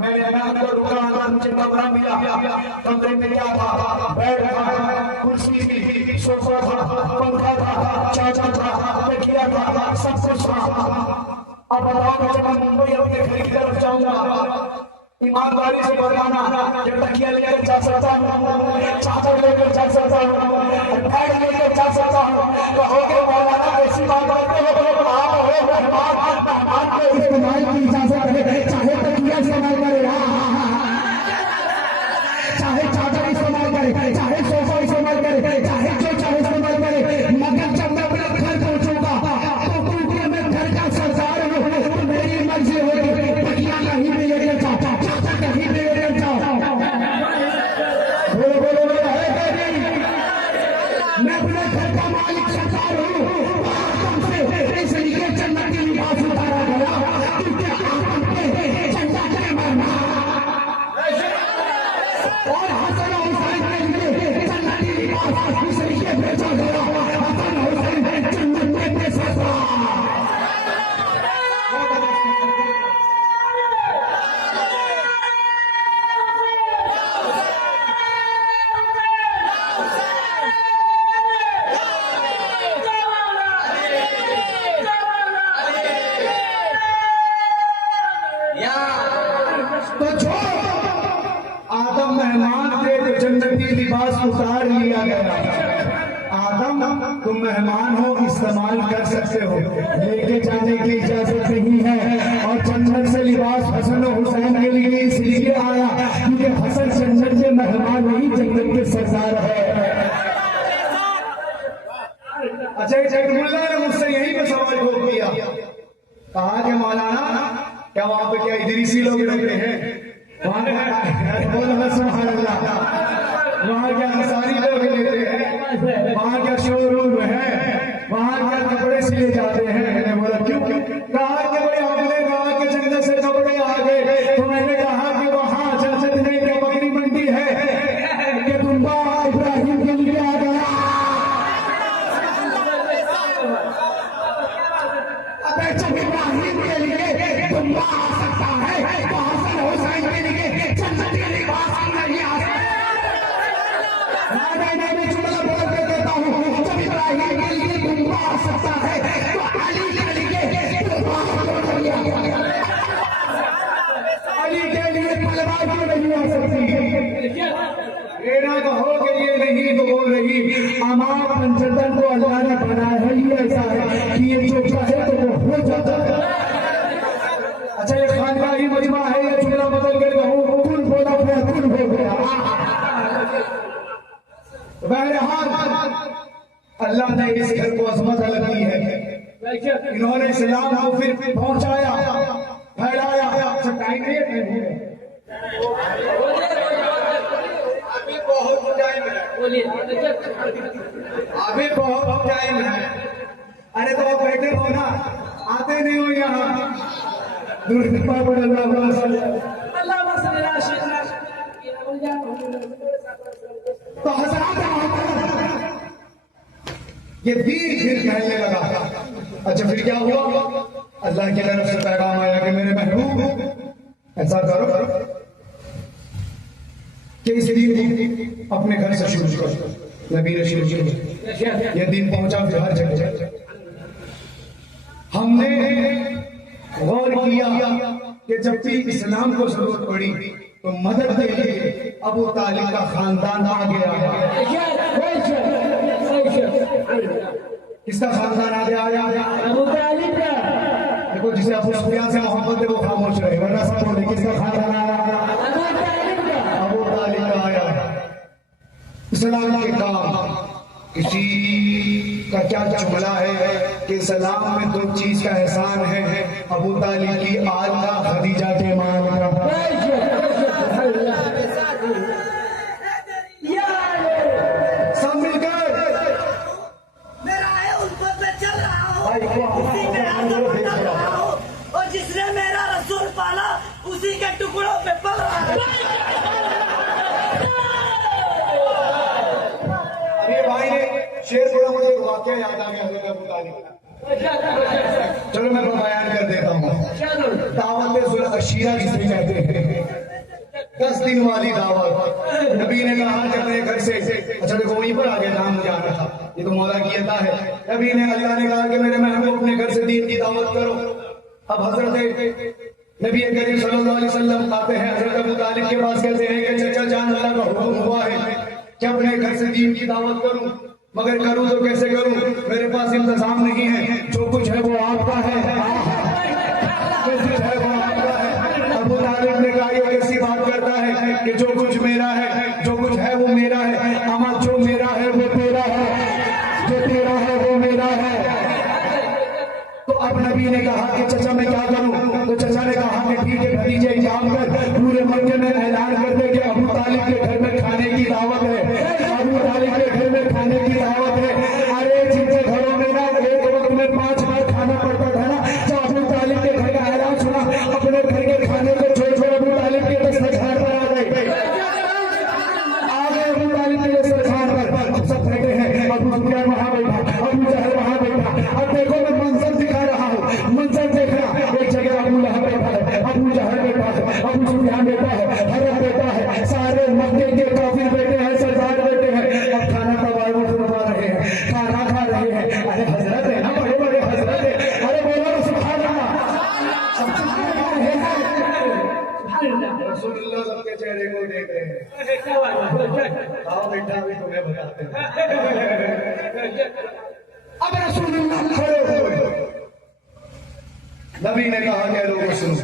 मैंने अंदर रुका, अंदर मुझे कमरा मिला, कमरे में क्या था? बेड था, कुर्सी थी, सोफा था, पंखा था, चादर था, तकिया था, सब कुछ था। अब बताओ जब मैं मुंबई अपने घर की तरफ जाऊंगा, ईमानदारी से बताना, जब तकिया लेकर जा सकता हूँ, चादर लेकर जा सकता हूँ, बेड लेकर जा सकता हूँ, कहोगे मौलाना कैसी बात करते हो? मेहमान को इस्तेमाल की इजाजत है, चाहे तकिया इस्तेमाल करे, चाहे चादर इस्तेमाल करे, चाहे सोफा इस्तेमाल करे, चाहे जो चाहे इस्तेमाल करे, मगर जब मैं अपने घर पहुंचूंगा तो क्योंकि मैं घर का सरदार हूँ तो मेरी मर्जी होगी, तकिया कहीं भी लेकर जाओ, चादर कहीं भी लेकर जाओ। बोलो बोलो बोलो, है क्या नहीं? मैं अपने घर का मालिक सरदार हूँ, इसलिए जन्नत की लिबास उतारा गया क्योंकि आदम के जन्नत के मेहमान और हसन और हुसैन के लिए जन्नती लिबास इसलिए भेजा गया, हसन और हुसैन जन्नत में बेसरा। तो जो आदम मेहमान थे तो जन्नती लिबास उतार लिया गया। आदम तुम मेहमान हो, इस्तेमाल कर सकते हो, लेके जाने की इजाजत नहीं है। और जन्नत से लिबास हसन और हुसैन के लिए इसलिए आया क्योंकि हसन जन्नत के मेहमान नहीं, जन्नत के सरदार है। अच्छा जगमुल्ला ने मुझसे यही पे सवाल को किया, कहा कि मौलाना क्या वहां पे क्या इदरीसी लोग रहते हैं? वहां वहां क्या अंसारी लोग रहते हैं? वहां क्या शोरूम है? वहां क्या कपड़े सिले जाते हैं? मैंने बोला क्यों? कहा कि भाई आपने कहा कि जन्नत से कपड़े आ गए, तो मैंने कहा कि वहां जन्नत में क्या बकरी मंडी है कि दुम्बा इब्राहिम के लिए आ गया? अबे जब इब्राहिम के लिए दुम्बा आ सकता है तो हसन हुसैन के लिए जन्नत के लिबास नहीं आ सकता। मैं जुमला बोल के देता हूँ, जब इब्राहिम के लिए दुम्बा आ सकता है तो अली के लिए अली के लिए तलवार क्यों नहीं आ सकती? ये ना कहो कि ये नहीं तो बोल रही, अमाम पंचतन को अल्लाह ने बनाया है ही ऐसा है कि ये जो चाहे तो वो हो जाता है। अच्छा ये खानकाही मजमा है, ये जुमला बदल कर कहूँ कुल बोला गया, कुल हो गया। बहरहाल अल्लाह ने इस घर को अजमत अलग की है, इन्होंने इस्लाम को फिर पहुंचाया, फैलाया। अच्छा टाइम नहीं है, बोलिए। अभी बहुत टाइम है। अरे तो आप बैठे हो ना, आते नहीं हो यहाँ। तो हजरात ये दीन फिर फैलने लगा। अच्छा फिर क्या हुआ? अल्लाह की तरफ से पैगाम आया कि मेरे महबूब ऐसा करो कि इस दीन को अपने घर से शुरू करो। नबी ने शुरू किया, यह दीन पहुंचा फिर हर जगह। हमने गौर किया कि जब भी इस्लाम को जरूरत पड़ी तो मदद के लिए अबू तालिब का खानदान आ गया। किसका खानदान आ गया? अबू तालिब का। देखो जिसे अबू सुफियान से मोहब्बत है वो खामोश रहे, वरना सब बोले किसका खानदान आया? अबू तालिब का। अबू तालिब का आया। इस्लाम के काम किसी का क्या जुमला है कि इस्लाम में दो चीज का एहसान है, अबू तालिब की आल का, खदीजा के माल का। सब मिलकर मेरा है उल्फत पे चल रहा हूँ, उसी के आगे बढ़ रहा हूँ, और जिसने मेरा रसूल पाला उसी के टुकड़ों पे पल रहा है। अरे भाई ने शेर बोला, मुझे एक वाक्य याद आ गया हज़रत अबू तालिब का। चलो मैं बयान कर देता हूँ। दावत अशीरा जिसे कहते हैं, 10 दिन वाली दावत। नबी ने कहा कि अपने घर से, अच्छा देखो वहीं पर आगे नाम मुझे आना था, ये तो मौला की अता है। नबी ने, अल्लाह ने कहा कि मेरे महबूब अपने घर से दीन की दावत करो। अब हजरत नबी करीम सल्लल्लाहु अलैहि वसल्लम आते हैं हजरत अबू तालिब के पास, कहते हैं कि चचा जान, अल्लाह का हुक्म हुआ है कि अपने घर से दीन की दावत करूं, मगर करूं तो कैसे करूं? मेरे पास इंतजाम नहीं है, जो कुछ है वो आपका है। जो कुछ है वो आपका है। अबू तालिब ने कहा, ये कैसी बात करता है कि जो कुछ मेरा है, जो कुछ है वो मेरा है। अमा जो मेरा है वो तेरा है, जो तेरा है वो मेरा है। तो अब नबी ने कहा कि चचा मैं क्या करूं? तो चचा ने कहा कि ठीक है भतीजे, एक काम कर, पूरे मक्के में ऐलान कर दे कि अबू तालिब के घर में खाने की दावत है, अबू तालिब के घर में खाने की दावत है। अरे जिनके घरों में ना एक वक्त में 5 बार खाना पड़ता था ना, तो अबू तालिब के घर का ऐलान सुना, अपने घर के खाने को छोड़ अबू तालिब के दस्तरखान पर आ गए। अबू तालिब के दस्तरखान पर सब बैठे हैं, अबू सुफियान वहां बैठा, अबू जहल वहां बैठा। अब देखो मैं मंजर दिखा रहा हूँ, मंजर देखना। एक जगह अबू लहब बैठा है, अबू जहल बैठा है, अबू सुफियान बैठा है, हरब बैठा है, सारे मक्के के काफिर बैठे हैं, सरदार बैठे हैं। अब खाना का वायु सुनवा रहे हैं, खाना खा रहे हैं। अरे हजरत है ना, बड़े बड़े हजरत है। अरे बोलो सुभान अल्लाह। रसूलुल्लाह सबके चेहरे को देख रहे हैं। आओ बेटा अभी तुम्हें बताते हैं। अब रसूलुल्लाह खड़े हुए, नबी ने कहा कि लोगों सुनो,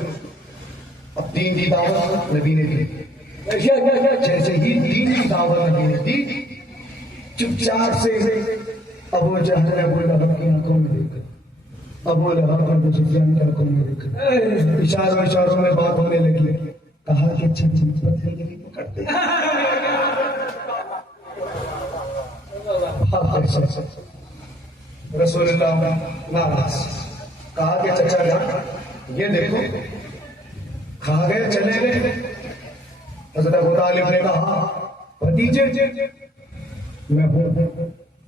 अब दीन की दावत नबी ने दी। जैसे ही दीन की दावत नबी ने दी, चुपचाप से अबू जहल अबू लहब की आंखों में देखा, अबू लहब अबू सुफियान की आंखों में देखा, इशारों इशारों में बात होने लगी। कहा कि अच्छा पत्थर पकड़ते रसूलुल्लाह नाराज। कहा कि चचा जान ये देखो, खा गए चले गए। हज़रत अबू तालिब ने कहा, भतीजे मैं हूं,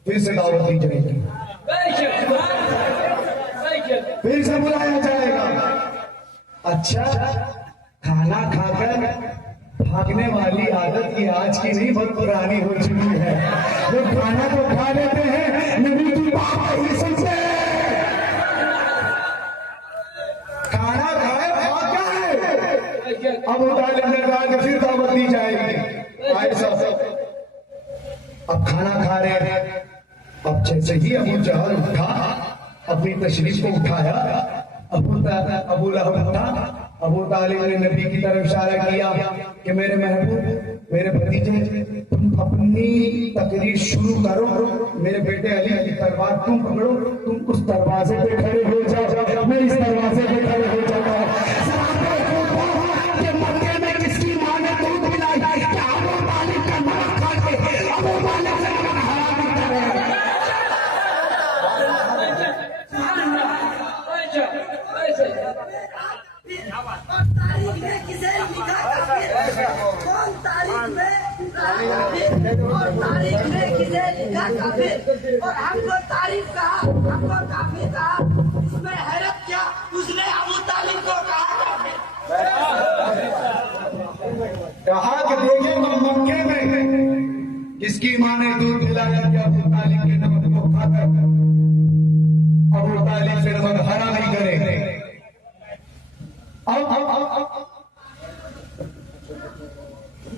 फिर से दावत दी जाएगी, फिर से बुलाया जाएगा। अच्छा खाना खाकर भागने वाली आदत ये आज की नहीं, बहुत पुरानी हो चुकी है। वो खाना तो खा लेते हैं, नबी की बात नहीं सुनते। खाना खाए भाग क्या है? अबू तालिब ने कहा कि फिर दावत दी जाएगी। भाई साहब अब खाना खा रहे हैं। अब जैसे ही अबू जहल उठा, अपनी तशरीफ को उठाया, अबू लहब उठा, अबू तालिब ने नबी की तरफ इशारा किया कि मेरे महबूब, मेरे भतीजे, तुम अपनी तकरीर शुरू करो, मेरे बेटे अली की तलवार तुम पकड़ो, तुम उस दरवाजे पे खड़े हो जाओ, मैं इस दरवाजे पे खड़े हो जाता हूँ। मक्के में किसकी मां ने दूध पिलाई? अबू तालिब का नमक खा के अबू तालिब कौन तारीख में रहा काफिर और तारीख ने किसे लिखा काफिर और हमको तारीख कहा, हमको काफिर कहा। इसमें हैरत क्या, उसने अबू तालिब को कहा काफिर। कहा कि देखें मक्के में किसकी मां ने दूध पिलाया कि अबू तालिब के नमक को खाकर अबू तालिब से नमक हरा नहीं करे। अब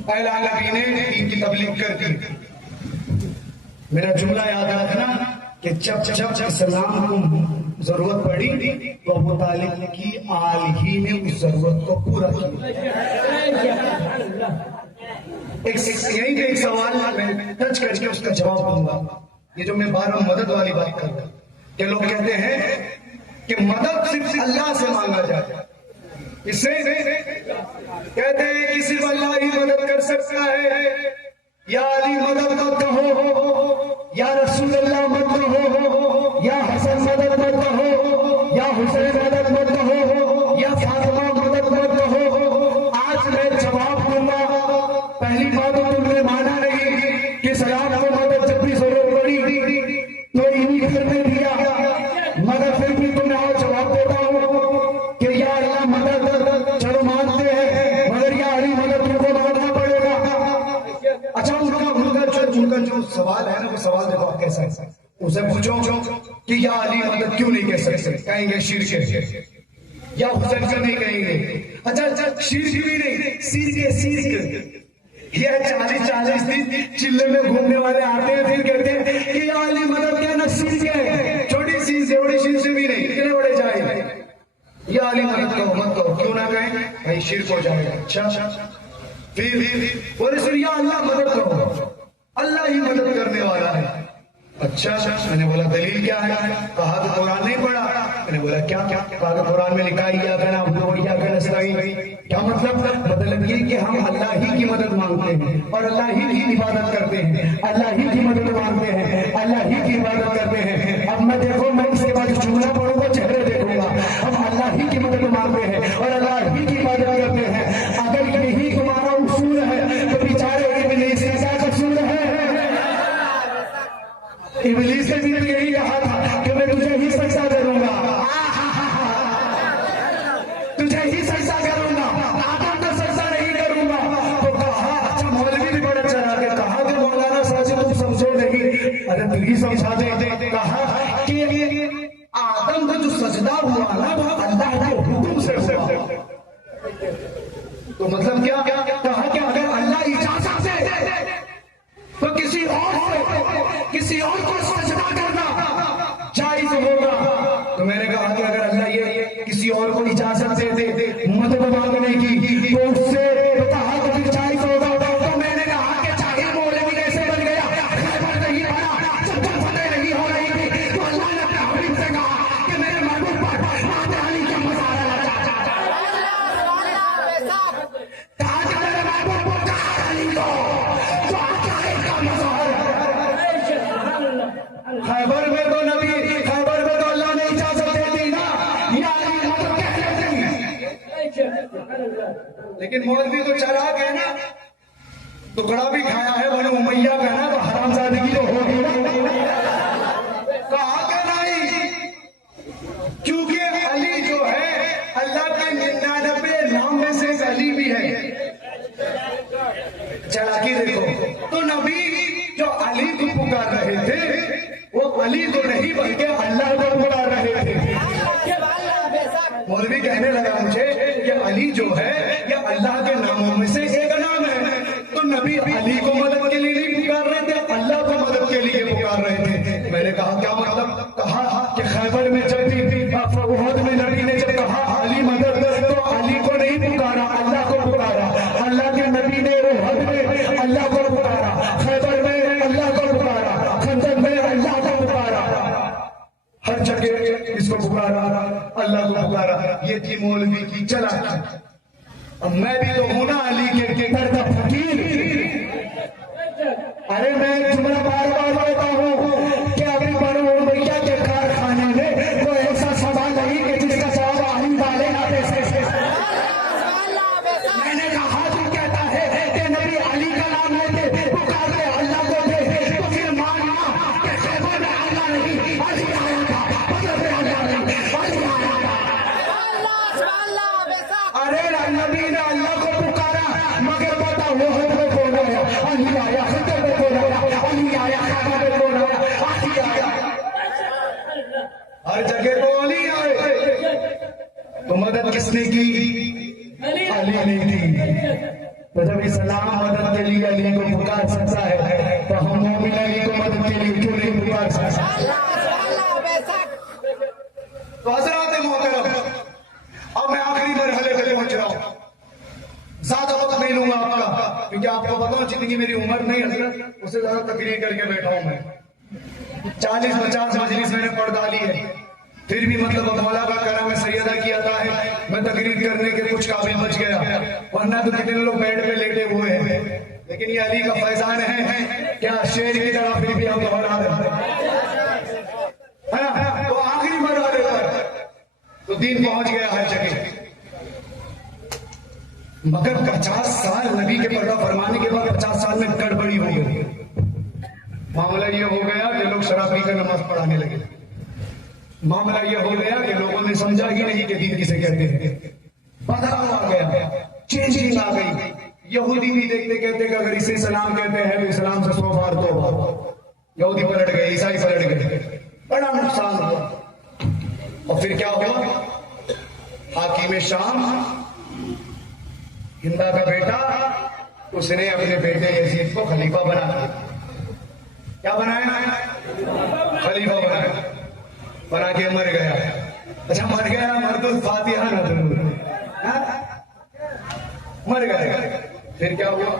पहला नबी ने दीन की तबलीग कर दी। मेरा जुमला याद रखना कि जब जब इस्लाम को जरूरत पड़ी तो अबू तालिब की आल ही ने उस जरूरत को पूरा किया। यही पे एक सवाल मैं टच करके उसका जवाब दूंगा। ये जो मैं बार बार मदद वाली बात कर रहा हूं कि लोग कहते हैं कि मदद सिर्फ अल्लाह से मांगा जाए। इससे कहते हैं कि सिर्फ अल्लाह ही मदद कर सकता है। या अली मदद मत कहो, या रसूल अल्लाह मत कहो, या हसन मदद मत कहो, या हुसैन मदद मत कहो, या फातिमा मदद मत कहो। आज मैं जवाब दूंगा। पहली बात तो तुमने माना नहीं कि सलाम को मदद जब भी जरूरत पड़ी तो इन्हीं घर में दिया, मगर फिर भी तुमने आज जवाब देता हूं कि या अल्लाह मदद चलो मानते हैं, मगर या अली मदद तुमको मानना पड़ेगा। अच्छा उनका जो सवाल है ना, वो सवाल देखो आप कैसा है। उसे पूछो कि या अली मदद क्यों नहीं कह सकते, कहेंगे शिर्क है, या हुसैन का नहीं कहेंगे। अच्छा शिर्क भी नहीं, सिर्क ये 40-40 दिन चिल्ले में घूमने वाले आते हैं, फिर कहते हैं कि या अली मदद क्या ना शिर्क है। छोटी सी से बड़ी शिर्क से भी नहीं, कितने बड़े जाए या अली मदद कहो मत कहो, क्यों ना कहें, कहीं शिर्क हो जाएगा। अच्छा फिर बोले सर या अल्लाह मदद करो, अल्लाह ही मदद करने वाला है। अच्छा मैंने बोला दलील क्या है? कहा तो कुरान नहीं पढ़ा। मैंने बोला क्या क्या? कहा तो कुरान में लिखा या कहना या कहना सही। क्या मतलब ये कि हम अल्लाह ही की मदद मांगते हैं और अल्लाह ही की इबादत करते हैं, अल्लाह ही की मदद मांगते हैं, अल्लाह ही की इबादत करते हैं। अब मैं देखो, मैं इसके बाद जुमला पढ़ूंगा, चेहरे देखूंगा। हम अल्लाह ही की मदद मांगते हैं और अल्लाह ही की इबादत करते हैं। अगर यही तुम्हारा उसूल है तो बेचारे इब्लीस का क्या कसूर है? इब्लीस ने भी यही कहा था कि मैं तुझे ही सजदा करूंगा, तुझे ही सजदा करूंगा, आदम को सजदा नहीं करूंगा। तो कहा, अच्छा मौलवी भी बड़ा चला के कहा कि मौलाना साहब तुम समझो नहीं। अरे तू ही समझा दे। कहा कि आदम का जो सजदा हुआ ना वो अल्लाह के हुक्म से हुआ। तो मतलब क्या? कहा कि अगर अल्लाह इजाजत दे तो किसी और को सजदा करना जायज होगा। तो मैंने कहा कि अगर अल्लाह ये किसी और को इजाजत दे मदद मांगने की तो उससे कहा तो फिर जायज होगा। तो मैंने कहा कि चाहे मौलवी कैसे बन गया, खैबर नहीं पड़ा, जब तक फतेह नहीं हो रही थी तो अल्लाह ने अपने हबीब से कहा कि मेरे महबूब पर माता अली का मज़ार लगा। कहा कि मेरे महबूब को कहा अली को तो आका का मज़ार। खैबर में तो नबी, खैबर में तो अल्लाह ने इजाजत दे दी ना, या अली मदद कहने दी। लेकिन मौलवी तो चला गया ना, टुकड़ा भी खाया है बनो उमैया का ना, तो हरामजादगी तो होगी ना। कहा कि नहीं, क्योंकि अली जो है अल्लाह के 99 नाम में से एक अली भी है। चलाकी देखो, तो नबी जो अली को पुकार रहे थे वो अली तो नहीं बल्कि अल्लाह को पुकार रहे थे। मौलवी कहने लगा मुझे कि अली जो है ये अल्लाह के नामों में से एक नाम है। तो नबी अली को मदद के लिए नहीं पुकार रहे थे, अल्लाह को मदद के लिए पुकार रहे थे। मैंने कहा क्या मतलब? कहा कि खैबर में जब भी उहद में नबी ने जब कहा अली मदद, तो अली को नहीं पुकारा, अल्लाह को पुकारा। अल्लाह के नबी ने उहद में अल्लाह को पुकारा, खैबर में अल्लाह को पुकारा, खंदक में अल्लाह को पुकारा, हर जगह इसको पुकारा, अल्लाह को पुकारा। ये थी मौलवी की चालाकी। अब मैं भी तो हूं ना अली के घर का फकीर। अरे मैं जुमला बार बार कहता हूं कि अभी बनो उमैया के कारखाने में कोई ऐसा सवाल नहीं कि जिसका जवाब अली वाले ना दे सके। मैंने कहा तू कहता है हर जगह तो अली आए, तो मदद किसने की? अली ने की। तो जब इस्लाम मदद के लिए अली को पुकार सकता है, तो हम मोमिन अली को मदद के लिए क्यों नहीं पुकार सकते? तो हजरात मोहतरम, अब मैं आखिरी मरहले पे पहुंच रहा हूं। ज्यादा वक्त नहीं लूंगा आपका, क्योंकि आपको बताऊं जितनी मेरी उम्र नहीं हजरत, उससे ज्यादा तकरीर करके बैठा हूं मैं। 40-50 मजलिस मैंने पढ़ डाली है, फिर भी मतलब मौला का करम है, सैयदा की अता है, मैं तकरीर करने के कुछ काबिल बच गया, वरना तो कितने लोग बेड पे लेटे हुए हैं। लेकिन ये अली का फैजान है, क्या शेर की तरह फिर भी हम दोहरा रहे हैं ना। तो आखिरी मरहले पर तो दीन पहुंच गया हर जगह, मगर 50 साल नबी के पर्दा फरमाने के बाद 50 साल में गड़बड़ी हो गई। मामला ये हो गया कि लोग शराब पीकर नमाज पढ़ाने लगे। मामला ये हो गया कि लोगों ने समझा ही नहीं कि दीन किसे कहते हैं। बदलाव आ गया, चेंजिंग आ गई। यहूदी भी देखते कहते कि अगर इसे इस्लाम कहते हैं तो इस्लाम से 100 बार तौबा। यहूदी पलट गए, ईसाई पलट गए, बड़ा नुकसान हुआ। और फिर क्या हुआ? हाकिम शाम हिंदा का बेटा, उसने अपने बेटे यजीद को खलीफा बना दिया। क्या बनाया? खलीफा बनाया, बना के मर गया। अच्छा मर गया, मरदुल फातिहा ना जरूर, मर गया। फिर क्या हुआ?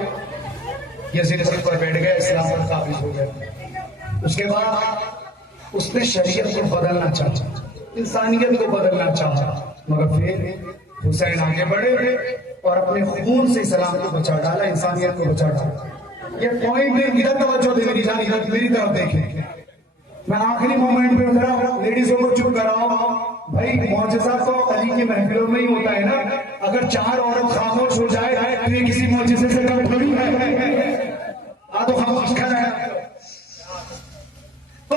यजीद सिर पर बैठ गया, इस्लाम पर काबिज हो गया। उसके बाद उसने शरीयत को बदलना चाहा, इंसानियत को बदलना चाहा, मगर फिर हुसैन आगे बढ़े और अपने खून से इस्लाम को बचा डाला, इंसानियत को बचा डाला। ये पॉइंट इधर तवज्जो दे मेरी जान, इधर मेरी तरफ देखें। मैं आखिरी मोमेंट पे उतरा, लेडीजों को चुप कराओ भाई। मौजज़ा तो अली की महफिलों में ही होता है ना। अगर 4 औरत खामोश हो जाए तो ये किसी मौजज़े से कम थोड़ी है। तो खामोश कर रहे हैं, तो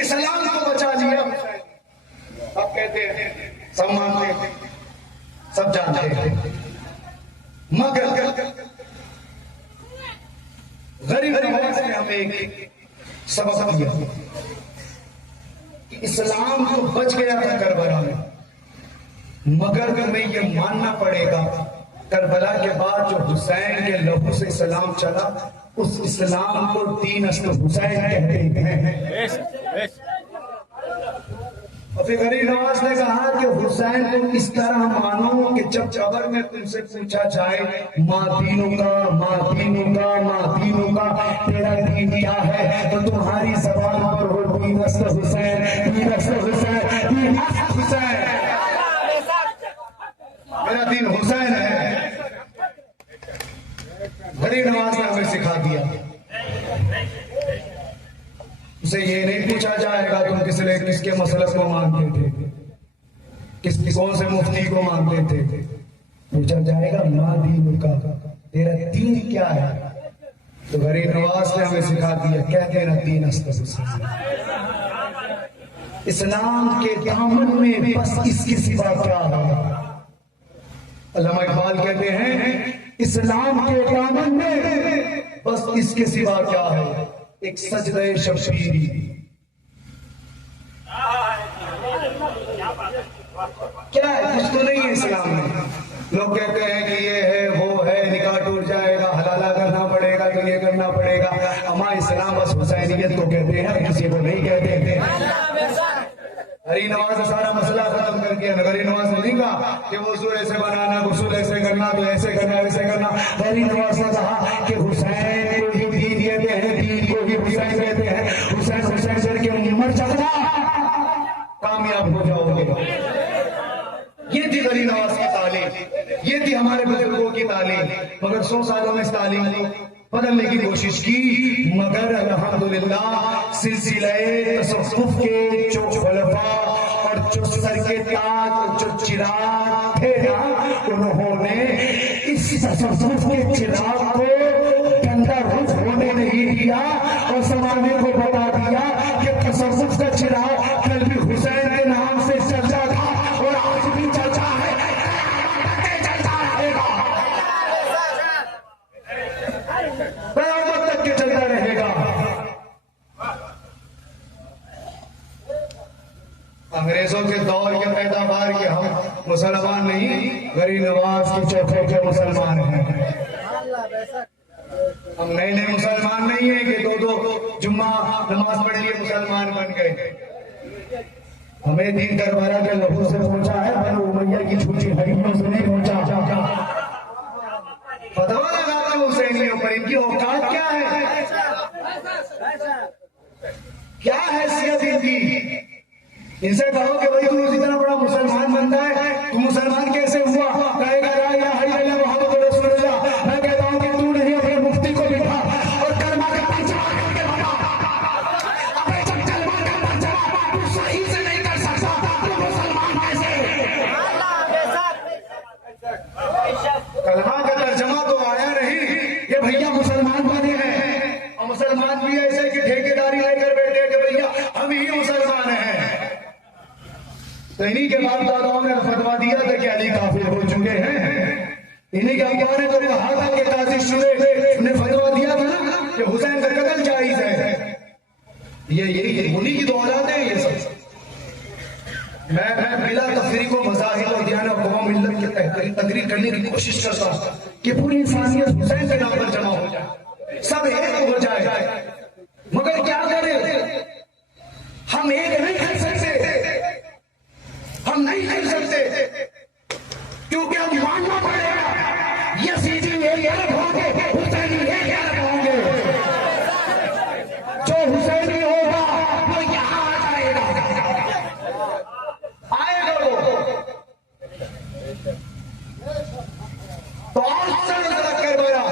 इस्लाम को बचा लिया। अब कहते हैं, सब मानते हैं, सब जानते हैं, मगर गरीब नवाज ने हमें एक सबक दिया। इस्लाम तो बच गया था करबला में, मगर हमें यह मानना पड़ेगा करबला के बाद जो हुसैन के लहू से इस्लाम चला, उस इस्लाम को दीन असल हुसैन कहते हैं। और फिर गरीब नवाज ने कहा कि हुसैन को इस तरह मानो कि जब कब्र में तुमसे पूछा जाए माँ दीनों का, माँ दीनों का, माँ दीनों का, तेरा दीन क्या है, तो तुम्हारी जबान पर हो दीन असल हुसैन, दीन असल हुसैन, दीन असल हुसैन, मेरा दीन हुसैन है। गरीब नवाज ने हमें सिखा दिया। उसे ये नहीं पूछा जाएगा तुम किसके मसलक को मानते थे, कौन से मुफ्ती को मानते थे। पूछा जाएगा माँ दीन का, तेरा दीन क्या है। तो गरीब नवाज ने हमें सिखा दिया, क्या तेरा दीन इस्लाम के दामन में बस इसके सिवा क्या है। अल्लामा इकबाल कहते हैं, इस्लाम के दामन में बस इसके सिवा क्या है, एक सजदे शमशीरी। क्या है? कुछ तो नहीं है इस्लाम में। लोग कहते हैं कि ये है, वो है, निकाह टूट जाएगा, हलाला करना पड़ेगा, तो ये करना पड़ेगा। अमा इस्लाम बस हुसैनियत को कहते हैं, किसी को नहीं कहते। हरी नवाज सारा मसला खत्म करके, हरी नवाज ने नहीं कहा कि वजू ऐसे बनाना, गुस्ल ऐसे करना, तो ऐसे करना, ऐसे करना। हरी नवाज ने कहा कि हुसैन को ही दीन कहते हैं, दीन को ही हुसैन कहते हैं। हुसैन हुसैन करके मर जाना, कामयाब हो जाओगे। ये थी गरीब नवाज की तालीम, ये थी हमारे बुजुर्गों की तालीम। मगर 100 सालों में इस तालीम को बदलने की कोशिश की, मगर अल्हम्दुलिल्लाह सिलसिले तसव्वुफ के जो खुलफा और जो सर के ताज, जो चिराग थे ना, उन्होंने इस तसव्वुफ के चिराग को गंदा रुख होने नहीं दिया और समाने को बता दिया कि तसव्वुफ का चिराग कल भी हुसैन के नाम से चलता था और आज भी चलता है, चलता रहेगा, कयामत तक के चलता रहेगा। मुसलमान नहीं, गरीब नवाज की चौके के मुसलमान हैं। हम नए नए मुसलमान नहीं है कि दो दो जुम्मा नमाज पढ़ लिए मुसलमान बन गए। हमें दीन करबला के लहू से पहुंचा है, बनो उमैया की झूठी हड्डियों से नहीं पहुंचा। फतवा लगाते हुसैनियों पर, इनकी औकात क्या है, क्या हैसियत इनकी? इनसे कहो कि भाई तू इतना बड़ा मुसलमान बनता है, तू मुसलमान कैसे हुआ? कहेगा ला इलाहा इल्लल्लाह मुहम्मद रसूलुल्लाह। मैं कहता हूं कि तू नहीं अपने मुफ्ती को बिठा और कलमा का पर्चा करके बता। अबे जब कलमा का पर्चा तू सही से नहीं कर सकता तो मुसलमान कैसे? कलमा का तर्जमा तो आया नहीं, ये भैया मुसलमान बने हैं। और मुसलमान भी ऐसे कि ठेकेदारी लेकर बैठे कि भैया हम ही मुसलमान हैं। तो इन्हीं के बाद दादाओं ने फतवा दिया था कि अली काफिर हो चुके हैं। इन्हीं के अब्बा ने तो कहा था कि काजी शुरे ने फतवा दिया था ना कि हुसैन का कत्ल जायज है। ये उन्हीं की तो औलाद है ये सब। मैं बिला तफरीक को मज़ाहिर और दियान और कौम मिल्लत के तकरीर करने की कोशिश करता हूं कि पूरी इंसानियत हुसैन के नाम पर जमा हो जाए, सब एक हो जाए। मगर क्या करें, हम एक नहीं कर सकते, हम नहीं कर सकते, क्योंकि हम मानना पड़ेगा ये सीधी एक अलग होंगे, हुसैनी एक अलग होंगे। जो हुसैनी होगा वो यहां आ आएगा वो। तो आज चल करबला,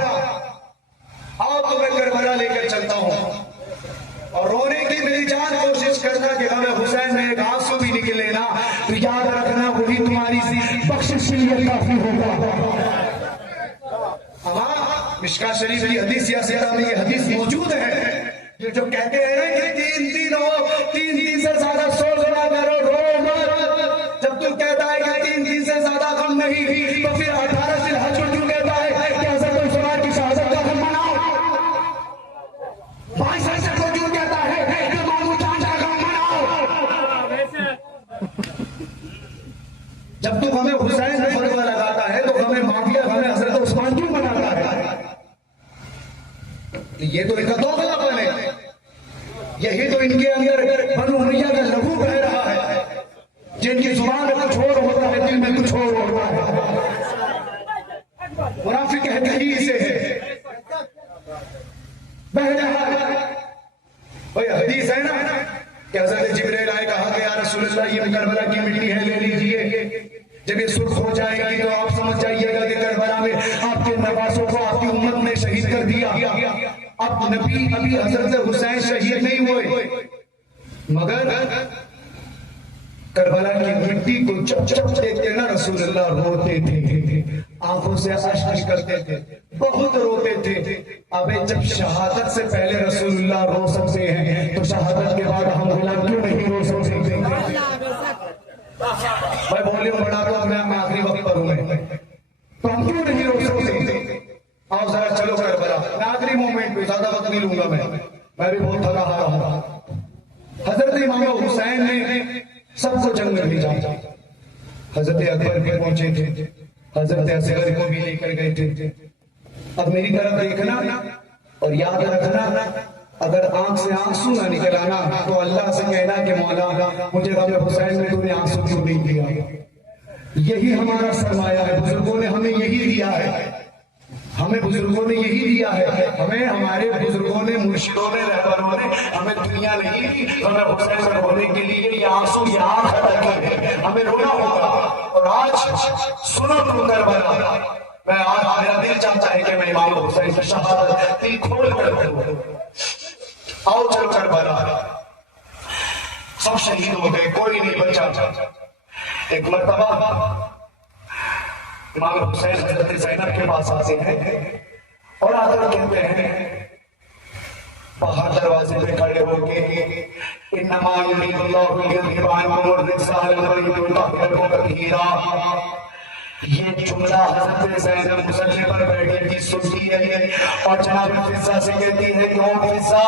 आओ तो मैं करबला लेकर चलता हूं और रोने की मेरी जान कोशिश करना कि हमें हुसैन में एक आंसू भी निकले ना, तो याद रखना वही तुम्हारी बख्शिश के लिए काफी होगा। हाँ, मिशका शरीफ की हदीस या सिता में ये हदीस मौजूद है, ये जो कहते हैं कि तीन दिन से ज्यादा सोच ना करो, रो मत। जब तू कहता है कि 3 दिन से ज्यादा गम नहीं, तो फिर 18 से हज क्यों कहता है कि हज़रत उस्मान की शहादत का गम मनाओ? 22 को क्यों कहता है कि मामू चांद का गम मनाओ? जब तू हमें हुसैन में फतवा लगाता है तो हमें माफिया, हमें हज़रत उस्मान क्यों मनाता है? ये तो इनका दोगलापन है, यही तो इनके अंदर बनु उमैया का लहू बह रहा है, जिनकी जुबान में कुछ और होता है, दिल में कुछ और होता है। मुनाफिक कहते ही इसे है, बह रहा है। भाई हदीस है ना कि हज़रत जिब्रील आए, कहा कि या रसूलल्लाह ये करबला की मिट्टी है, ले लीजिए। जब ये सुर्ख हो जाएगी तो आप समझ जाइएगा कि करबला में आपके नवासों को आपकी उम्मत ने शहीद कर दिया। अब नबी अभी हज़रत हुसैन शहीद नहीं हुए, मगर करबला की मिट्टी को जब जब देखते ना रसूलुल्लाह रोते थे, आंखों से अश्क निकलते थे, बहुत रोते थे। अबे जब शहादत से पहले रसूलुल्लाह रो सकते हैं तो शहादत के बाद हम गुलाम क्यों नहीं रो सकते? मैं वॉल्यूम बढ़ा दो, मैं आखिरी वक्त पर हूं, तो हम क्यों नहीं रो सकते? आओ जरा चलो करबला, आखिरी मोमेंट पे, ज्यादा वक्त नहीं लूंगा मैं भी बहुत थका हारा हूं। हजरत इमाम हुसैन ने सबको जंग में भेजा, हजरत अकबर भी पहुंचे थे, हजरत असगर को भी लेकर गए थे। अब मेरी तरफ देखना और याद रखना, अगर आंख से आंसू ना निकल आना तो अल्लाह से कहना कि मौला मुझे गम हुसैन में तूने आंसू क्यों नहीं दिया? यही हमारा सरमाया है, बुजुर्गों ने हमें यही दिया है, हमें बुजुर्गों ने यही दिया है, हमें हमारे बुजुर्गों ने, मुर्शिदों ने, रहबरों ने हमें दुनिया नहीं दी, हमें हुसैन में होने के लिए ये आंसू याद रखे, हमें रोना होगा। और आज सुनो तुम करबला, मैं आज मेरा दिल चाहता है कि मैं इमाम हुसैन की शहादत दिल खोल कर करूं। आओ चलो करबला, सब शहीद हो गए, कोई नहीं बचा। एक मर्तबा इमाम हुसैन हज़रत ज़ैनब के पास आते हैं और आकर कहते हैं, बाहर दरवाजे पे खड़े होके, इन्नमा युरीदुल्लाहु लियुज़हिबा अन्कुम अर्रिज्सा अहल बैत व युतahhirakum तत्हीरा। ये जुमला हजरत ज़ैनब मुसल्ले पर बैठी थी सुनती है और जनाब फिजा से कहती है कि ओ फिजा,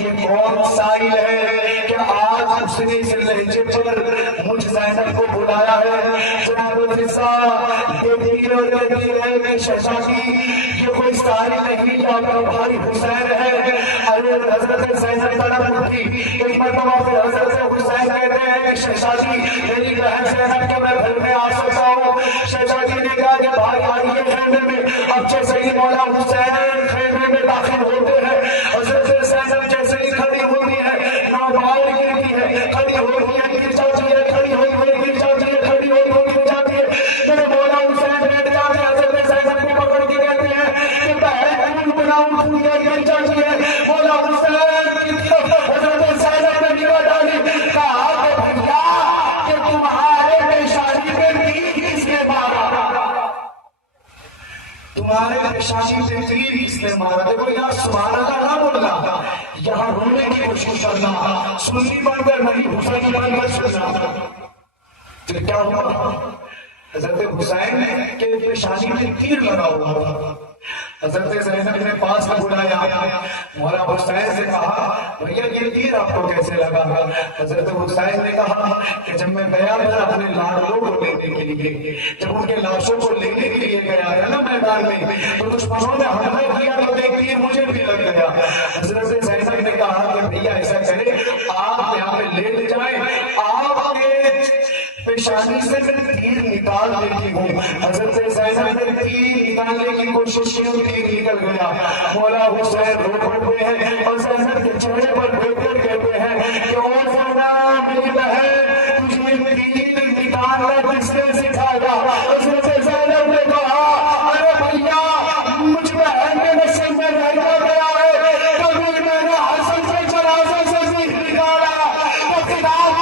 ये कौन साइल है कि आज उसने इस लहजे पर मुझ ज़ैनब को बुलाया है। जनाब फिजा कहती है और कहती है कि शहजादी, ये कोई साइल नहीं, ये आपका भाई हुसैन है। अरे हजरत ज़ैनब तड़प उठी। एक मरतबा फिर हजरत हुसैन कहते हैं कि शहजादी, मेरी बहन ज़ैनब के मैं घर में आ सकता हूँ। शहजादी ने कहा कि भाई आइए खेमे में। अब जैसे ही मौला हुसैन खेमे में दाखिल होते हैं, हजरत ज़ैनब जैसे ही खड़ी होती है, नाबाल गिरती है, खड़ी होती है गिर जाती है, खड़ी होती है गिर जाती है, खड़ी होती है गिर जाती है। फिर मौला हुसैन बैठ जाते हैं, हजरत ज़ैनब को पकड़ के कहते हैं कि बहन तुम बनाऊं गिर जाती है। मौला हुसैन हजरत ज़ैनब ने निगाह डाली, कहा कि भैया कि तुम्हारे पेशानी पे तीर किसने मारा, तुम्हारे पेशानी पे तीर किसने मारा। देखो यहाँ सुभान अल्लाह ना बोलना, यहाँ रोने की कोशिश करना, सुन्नी बनकर नहीं हुसैनी बनकर सुनना। तो क्या हुआ, हजरत हुसैन के पेशानी पे तीर लगा हुआ था। हजरत ज़ैनब ने पास में बुलाया, मौला हुसैन से कहा भैया ये तीर आपको कैसे लगा। हजरत हुसैन ने कहा कि जब मैं गया था अपने लाडलों को लेने के लिए, जब उनके लाशों को लेने के लिए गया था ना मैदान में, तो दुश्मनों ने हमला किया तो एक तीर मुझे भी लग गया। हजरत ज़ैनब ने कहा कि भैया ऐसा करें, आप यहाँ पे ले जाए, आपके पेशानी से मैं तीर निकाल देती हूँ। हजरत ज़ैनब ने तीर निकालने की कोशिश की, तीर निकल गया। मौला हुसैन रो पड़ते हैं और ज़ैनब के चेहरे पर देखकर कहते हैं कि ओ ज़ैनब मेरी बहन, तुझे तीर निकालना किसने सिखाया। हजरत ज़ैनब ने कहा अरे भैया, मुझ बहन के नसीब में रहता गया है, कभी मैंने हसन से जनाजे से तीर निकाला तो खिलाफ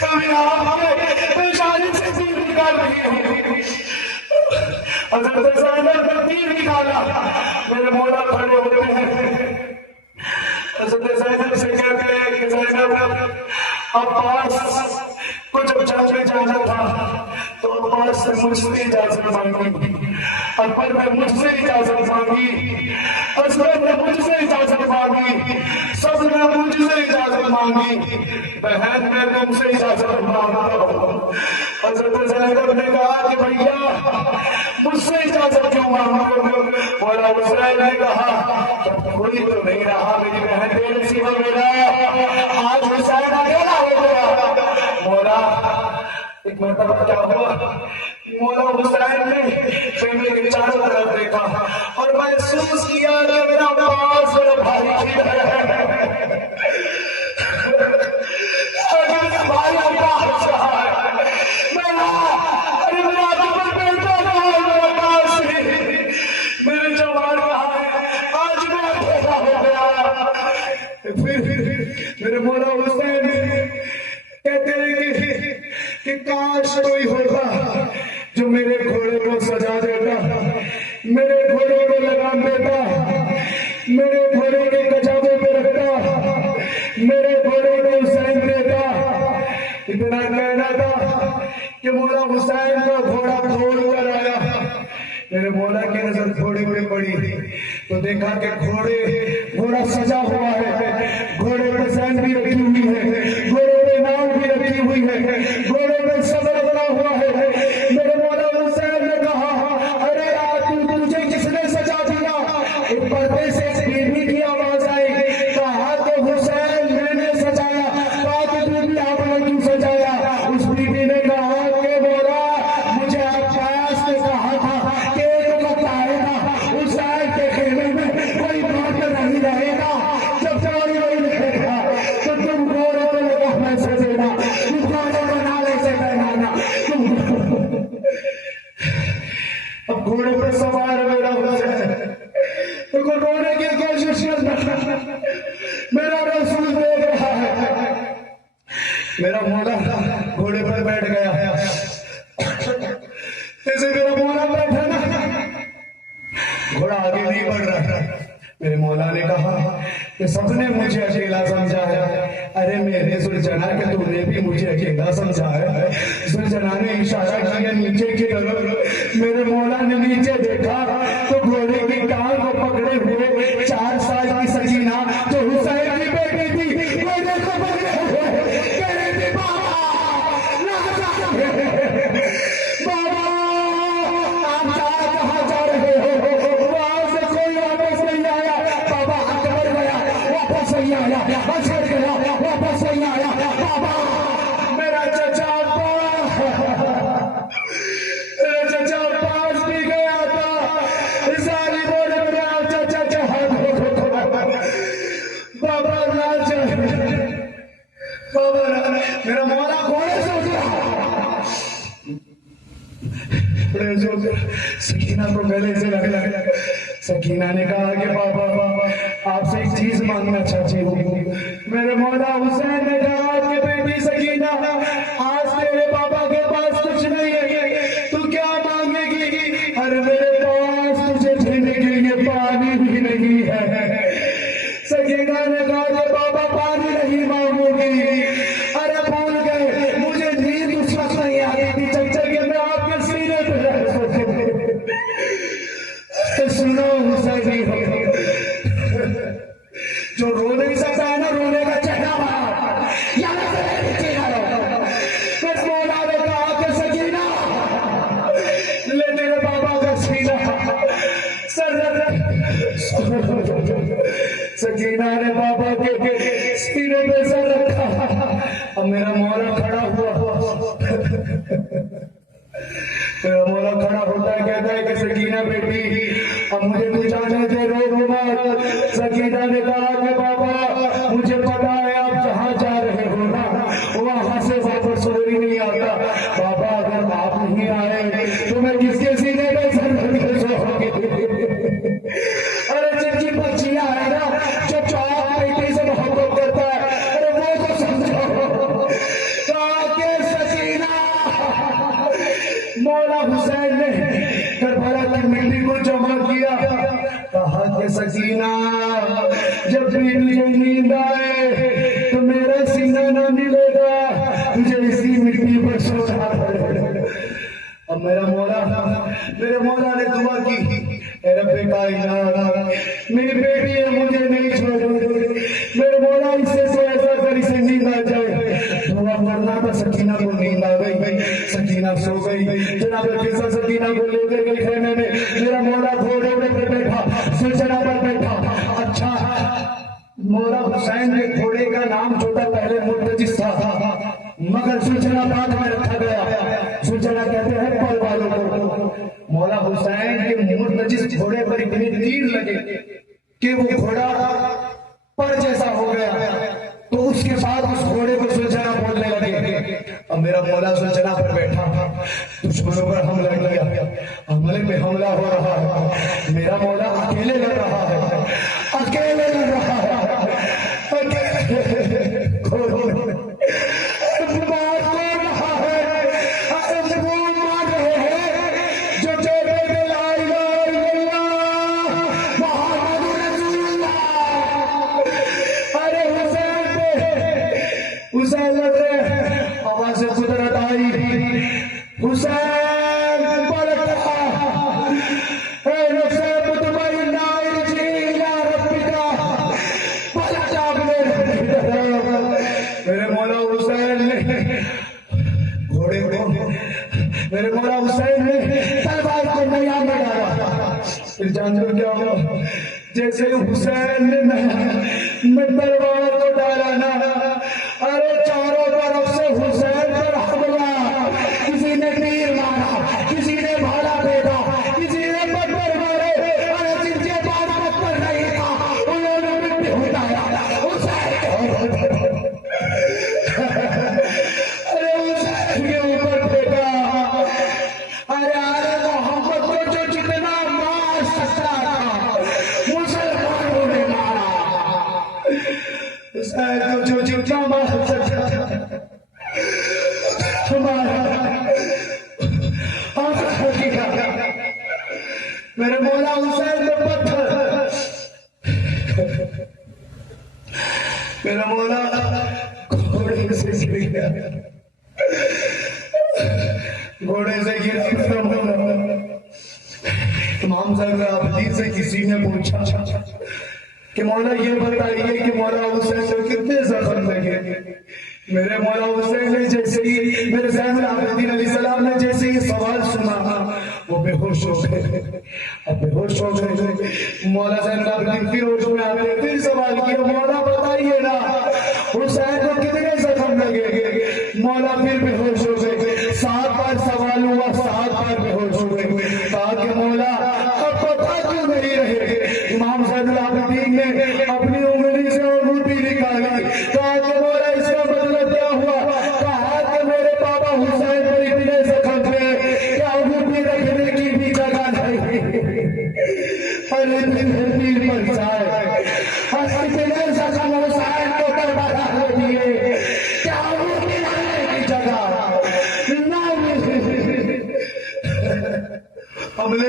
कभी आपके पेशानी से तीर निकाल रही। हजरत ज़ैनब ने तीर निकाला, मेरे मौला खड़े होते हैं, हजरत ज़ैनब से कहते हैं कि ज़ैनब अब्बास को जब जंग में जाना था तो अब्बास से मुझसे इजाजत मांगी, अकबर ने मुझसे इजाजत मांगी, असगर ने मुझसे इजाजत मांगी, सबने मुझसे इजाजत मांगी, बहन मैं तुमसे इजाजत मांगता हूँ। हजरत ज़ैनब ने कहा कि भैया मुझसे इजाजत क्यों मांगते हो। मौला हुसैन ने कहा कोई तो नहीं रहा मेरी बहन तेरे सिवा मेरा, आज हुसैन अकेला हो गया। मौला एक मरतबा क्या हुआ, मौला हुसैन ने खेमे के चारों तरफ देखा और महसूस किया कि मेरा अब्बास मेरा भाई है, भाई अब्बास है मेरा, अरे मेरा अब्बास बेटा मेरा पास मेरे जवान कहाँ है, आज मैं अकेला हो गया। फिर मेरे मौला हुसैन कहते हैं कि काश कोई होगा जो मेरे घोड़े को सजा देता, मेरे घोड़े को लगाम देता, मेरे घोड़े के गजाबे पे रखता, मेरे घोड़े को हुसैन देता। इतना कहना था कि मौला हुसैन का घोड़ा दौड़ कर आया, मेरे मौला की नजर घोड़े पे पड़ी तो देखा कि घोड़ा सजा हुआ है, घोड़े पे सैन भी रखी हुई है, घोड़े पे नाव भी रखी हुई है, घोड़े पे सबर बना हुआ है। मेरे मौला हुसैन ने कहा अरे यार तुझे किसने सजा दिया। एक पर्दे से बीवी की आवाज आई, कहा तो हुसैन मैंने सजाया। कहा कि तू भी आपने क्यों सजाया। उस बीवी ने कहा कि मौला मुझे अब्बास ने कहा था कि एक वक्त आएगा हुसैन के खेमे में कोई बात नहीं रहेगा, जब कोई नहीं रहेगा तो तुम घोड़े को लगा मैं से देना, तुम घोड़े को नाले से पहनाना। अब घोड़े पर सवार मेरा हुसैन तो रोने की कोशिश करना, मेरा रसूल देख रहा है। मेरा मौला घोड़े पर बैठ गया, जैसे मेरा मौला बैठा ना, घोड़ा आगे नहीं बढ़ रहा, मेरे मौला ने कहा कि सबने मुझे अकेला समझा है। अरे मेरे सुलझना के तुमने भी मुझे अकेला समझा है। सुलझना ने इशारा किया नीचे की तरफ। मेरे मौला ने नीचे देखा तो घोड़े की टांग को पकड़े हुए 4 साल की सकीना जो हुसैन की बेटी थी घोड़े को पकड़े हुए कह रही थी बाबा बाबा आप कहाँ जा रहे हो? वहां से कोई वापस नहीं आया। बाबा हाथ बढ़ गया वापस नहीं आया, छड़ गया वापस नहीं आया। बाबा मेरा चचा मेरा चचा पास भी गया था। सारी बोले मेरा चचा चाह बाबा राज बाबा मेरा मौला घोड़े से उतरा। सकीना को गले से लगा। सकीना ने कहा कि बाबा आपसे एक चीज मांगना चाहती हूँ। मेरे मौला हुसैन ने कहा कि बेटी सकीना आज तेरे बाबा के पास कुछ नहीं है, तू क्या मांगेगी? अरे मेरे पास तुझे पीने के लिए पानी भी नहीं है। सकीना ने कहा कि बाबा पानी नहीं मांगूंगी। अरे भूल गए मुझे नींद उस वक्त नहीं आती थी, चल चल के मैं आपके सीने पे सुनो हुसैनी जो रो नहीं सकता है ना, रोने का चेहरा बना यहाँ से नीचे करो। फिर मौला ने कहा कि सकीना ले मेरे बाबा का सीना सर सकीना ने बाबा के सीने पे सर रखा। अब मेरा मौला खड़ा हुआ। मेरा मौला खड़ा होता है, कहता है कि सकीना बेटी अब मुझे तू जाने दे, रो मत। सकीना ने कहा कि बाबा मुझे पता है आप जहाँ जा रहे हो ना वहां से वापस कोई नहीं आता। बाबा अगर आप नहीं आए तो मैं किसके सीने पे सर रख सोऊंगी? अरे जिनकी बच्चियां है ना जो चौक बेटी से मोहब्बत करता है, अरे वो तो समझो। सकीना मौला हुसैन ने करबला की मिट्टी को जमा किया। कहा कि सकीना जब भी तुझे नींद आए तो मेरा सीना ना मिलेगा, तुझे इसी मिट्टी पर सोना पड़ेगा। अब मेरे मौला ने दुआ की, रब्बे कायनात मेरी बेटी है मुझे नहीं छोड़। मेरे मौला इससे तो ऐसा कर इसे नींद आ जाए। दुआ करना तो सकीना को नींद आ गई। सकीना सो गई। जनाब फिजा सकीना को लेकर गई खेमे में। मेरा मौला घोड़े पर बैठा, सुलझना पर बैठा। अच्छा मौला हुसैन के घोड़े का नाम जो था पहले मुर्तजिस था, मगर सुलझना बाद में रखा गया। सुलझना कहते हैं पर वालों को। मौला हुसैन के मुर्तजिस घोड़े पर इतने तीर लगे कि वो घोड़ा पर जैसा हो गया। तो उसके बाद उस घोड़े को सुलझना बोलने लगे। अब मेरा मौला सुलझना पर बैठा, दुश्मनों पर हमला किया। हमले पे हमला हो रहा है। मेरा मौला अकेले लड़ रहा है, अकेले लड़ रहा है। हुसैन लड़ रहे, आवाज कुदरत आई। हुसैन पलटा, मेरे मौला हुसैन ने घोड़े को, मेरे मौला हुसैन ने तलवार को मैदान में डाला। फिर जान लो क्या हुआ? जैसे हुसैन ने तलवार को डाला ना, अरे चारों तरफ से हुसैन पर हमला। किसी ने तीर मारा, किसी ने भाला फेंका, किसी ने पत्थर मारे। अरे जिनके पास पत्थर नहीं था उन्होंने मिट्टी उठाया। अरे हुसैन के ऊपर फेंका। अरे मोहम्मद को जो जितना मार सकता था मुसलमानों ने मारा। हुसैन को जो जितना मार सकता था मेरे मौला हुसैन ने पत्थर मेरा मौला घोड़े से गिर गया, घोड़े से गिर इमाम ज़ैनुल से किसी ने पूछा कि मौला ये बताइए कि मौला हुसैन को कितने जख्म लगे। मेरे मौला हुसैन ने जैसे ही मेरे ज़ैनुल आबिदीन अलैहिस्सलाम ने जैसे ही सवाल सुना वो बेहोश हो गए। अब बेहोश हो गए मौला ज़ैनुल आबिदीन फिर होश में आते फिर सवाल किया मौला बताइए ना हुसैन को कितने जख्म लगे। मौला फिर बेहोश हो गए। 7 बार सवाल हुआ, 7 बार बेहोश हो गए। कहा कि मौला अब पता क्यों नहीं रहे। इमाम ज़ैनुल आबिदीन ने अपनी उंगली से अंगूठी निकाली। कहा कि मौला इसका मतलब क्या हुआ। कहा कि मेरे पापा हुसैन पर इतने जख्म थे कि अंगूठी रखने की भी जगह नहीं। अरे धरती पर जाए इतने जख्म हुसैन को बर्बाद हो दिए क्या अंगूठी रखने की जगह हमले